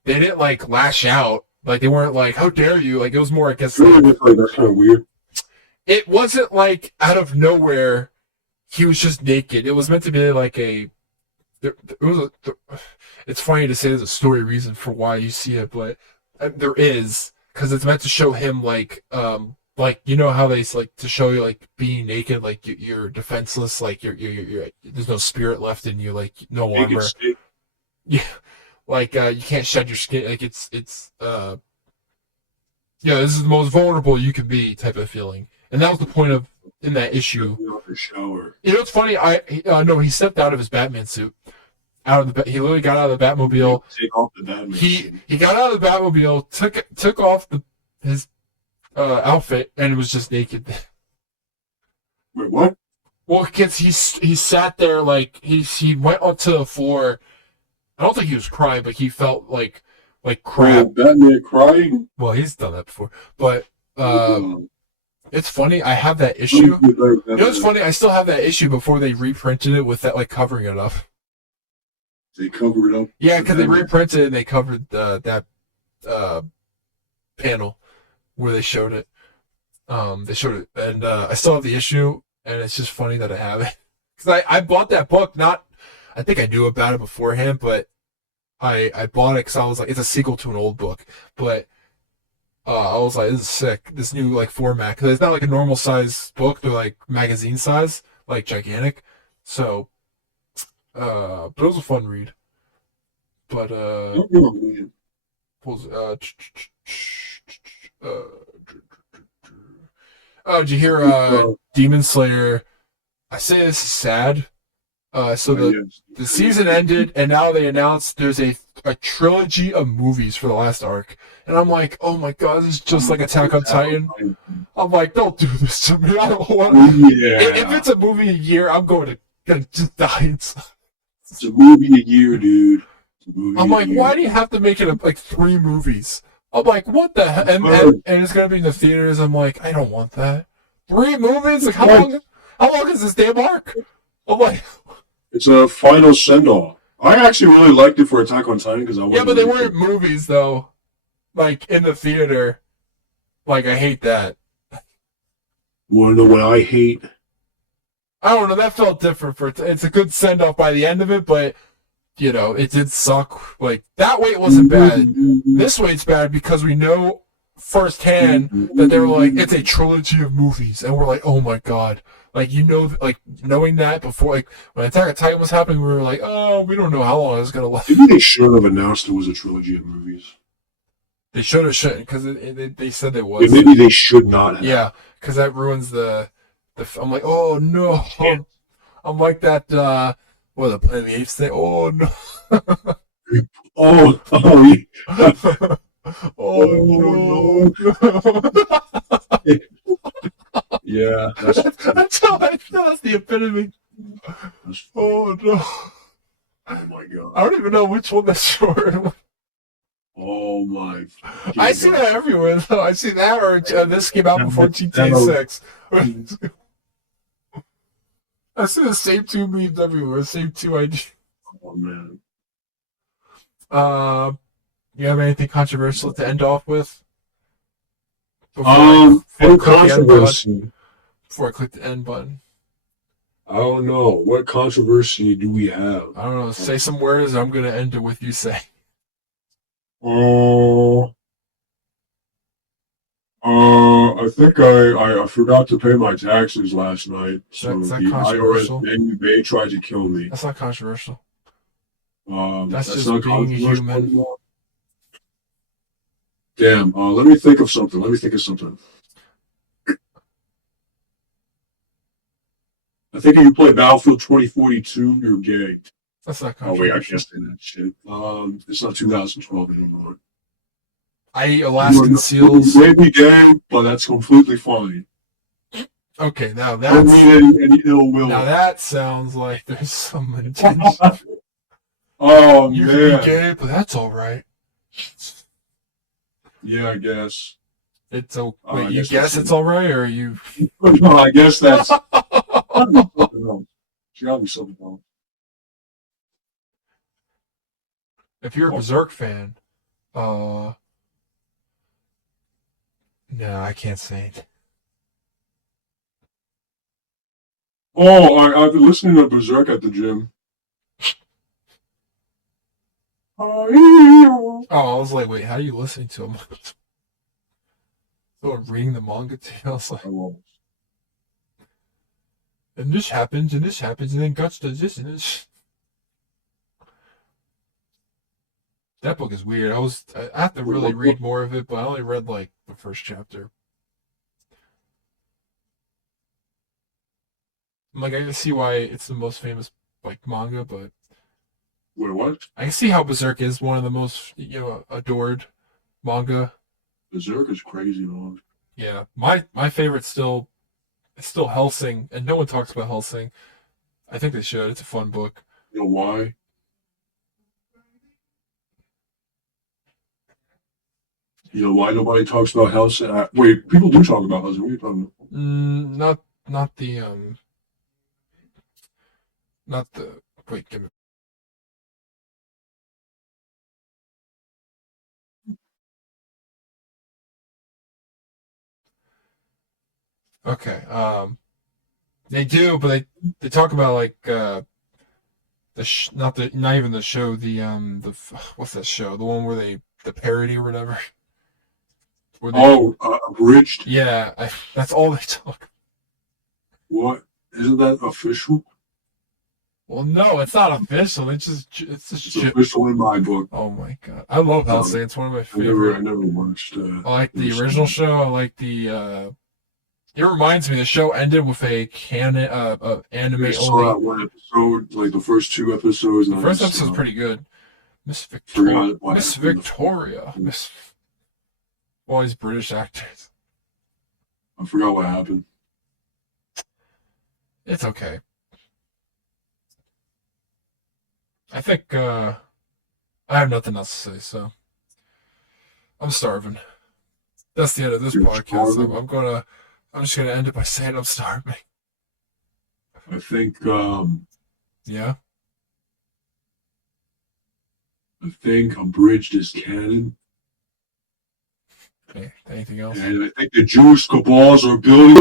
they didn't like lash out. Like, they weren't like, "How dare you!" Like, it was more, I guess. Like, that's kind of weird. It wasn't like out of nowhere. He was just naked. It was meant to be like it's funny to say there's a story reason for why you see it, but there is, because it's meant to show him like you know how they like to show you like being naked, like you're defenseless, like you're there's no spirit left in you, like no armor. Yeah, like you can't shed your skin. Like it's this is the most vulnerable you can be type of feeling, and that was the point of in that issue. You know what's funny? No, he stepped out of his Batman suit. He literally got out of the Batmobile. Take off the Batman. He got out of the Batmobile, took off his outfit, and was just naked. Wait, what? Well, because he sat there like he went onto the floor. I don't think he was crying, but he felt like crap. Batman crying? Well, he's done that before, but it's funny. I have that issue. You know what's funny? I still have that issue before they reprinted it with that like covering it up. They covered it up. Yeah, because they reprinted it and they covered that panel where they showed it. They showed it, and I still have the issue, and it's just funny that I have it because I bought that book. I think I knew about it beforehand, but I bought it because I was like, it's a sequel to an old book, but. I was like, this is sick. This new like format, because it's not like a normal size book; they're like magazine size, like gigantic. So, but it was a fun read. But did you hear Demon Slayer? I say this is sad. So the Yes. season ended, and now they announced there's a trilogy of movies for the last arc, and I'm like, oh my god, this is just like Attack on Titan. I'm like, don't do this to me. I don't want. If Yeah. it's a movie a year, I'm going to just die inside. It's a movie a year, dude. It's a movie I'm a like, year. why do you have to make it like 3 movies? I'm like, what the hell? And it's gonna be in the theaters. I'm like, I don't want that. 3 movies? Like how long? How long is this damn arc? I'm like, It's a final send off. I actually really liked it for Attack on Titan because I wasn't yeah, but they ready weren't movies though. Like in the theater. Like I hate that. You want to know what I hate? I don't know. That felt different. It's a good send off by the end of it, but you know, it did suck. Like that way, it wasn't bad. This way, it's bad because we know firsthand that they were like, it's a trilogy of movies, and we're like, oh my god. Like you know, like knowing that before, like when Attack on Titan was happening, we were like, oh, we don't know how long it's gonna last. Maybe they should have announced it was a trilogy of movies. They should have shouldn't because they said it was. Maybe they should not have. Yeah, because that ruins the. I'm like, oh no. I'm like that. What the Planet of the Apes thing? Oh no. Oh, yeah. Oh no. Yeah, That's the epitome. Oh no. Oh my god. I don't even know which one that's for. Oh my. I see that everywhere though. I see that or this came out before GTA 6. I see the same 2 memes everywhere, same 2 ideas. Oh man. You have anything controversial to end off with? Any controversy? Before I click the end button. I don't know. What controversy do we have? I don't know. Say some words. I'm gonna end it with you saying. I think I forgot to pay my taxes last night, so Is that the controversial? IRS they tried to kill me. That's not controversial. That's just not being controversial human. anymore. Damn. Let me think of something. I think if you play Battlefield 2042, you're gay. That's not Oh wait, I controversial. can't say that shit. It's not 2012 anymore. I eat Alaskan You seals. may be gay, but that's completely fine. Okay, now I don't that's mean any ill will. now that sounds like there's some intention. Oh You man. can be gay, but that's all right. Yeah, I guess. It's okay. I Wait, you guess guess that's it's all right, or you? No, I guess that's. Something else. It's gotta be something else. If you're a Berserk fan, no, I can't say it. Oh, I've been listening to Berserk at the gym. Oh, I was like, wait, how are you listening to him? So I'm reading the manga too. I was like, and this happens, and this happens, and then Guts does this, and this. That book is weird. I have to really read more of it, but I only read like the first chapter. I'm like, I can see why it's the most famous like manga, but Wait, what? I can see how Berserk is one of the most adored manga. Berserk is crazy, man. Yeah, my favorite's still Hellsing, and no one talks about Hellsing. I think they should. It's a fun book. You know why? You know why nobody talks about Hellsing? Wait, people do talk about Hellsing. What are you talking about? Not the not the wait. Give me. Okay. They do, but they talk about like not even the show, what's that show, the one where the parody or whatever. Where they, Abridged? yeah, that's all they talk. What? Isn't that official? Well, no, it's not official. It's official in my book. Oh my god, I love Hellsing. It's one of my favorite. I never watched. I like the original show. I like the It reminds me, the show ended with a anime I saw that only. one episode, like the first two episodes, The and I first just episode's pretty good. forgot what Miss happened. Victoria, Miss. All these British actors. I forgot what happened. It's okay. I think I have nothing else to say, so I'm starving. That's the end of this You're podcast. starving? I'm just gonna end it by saying I'm starving. I think Yeah. Abridged is canon, Okay. Anything else? and I think the Jewish cabals are building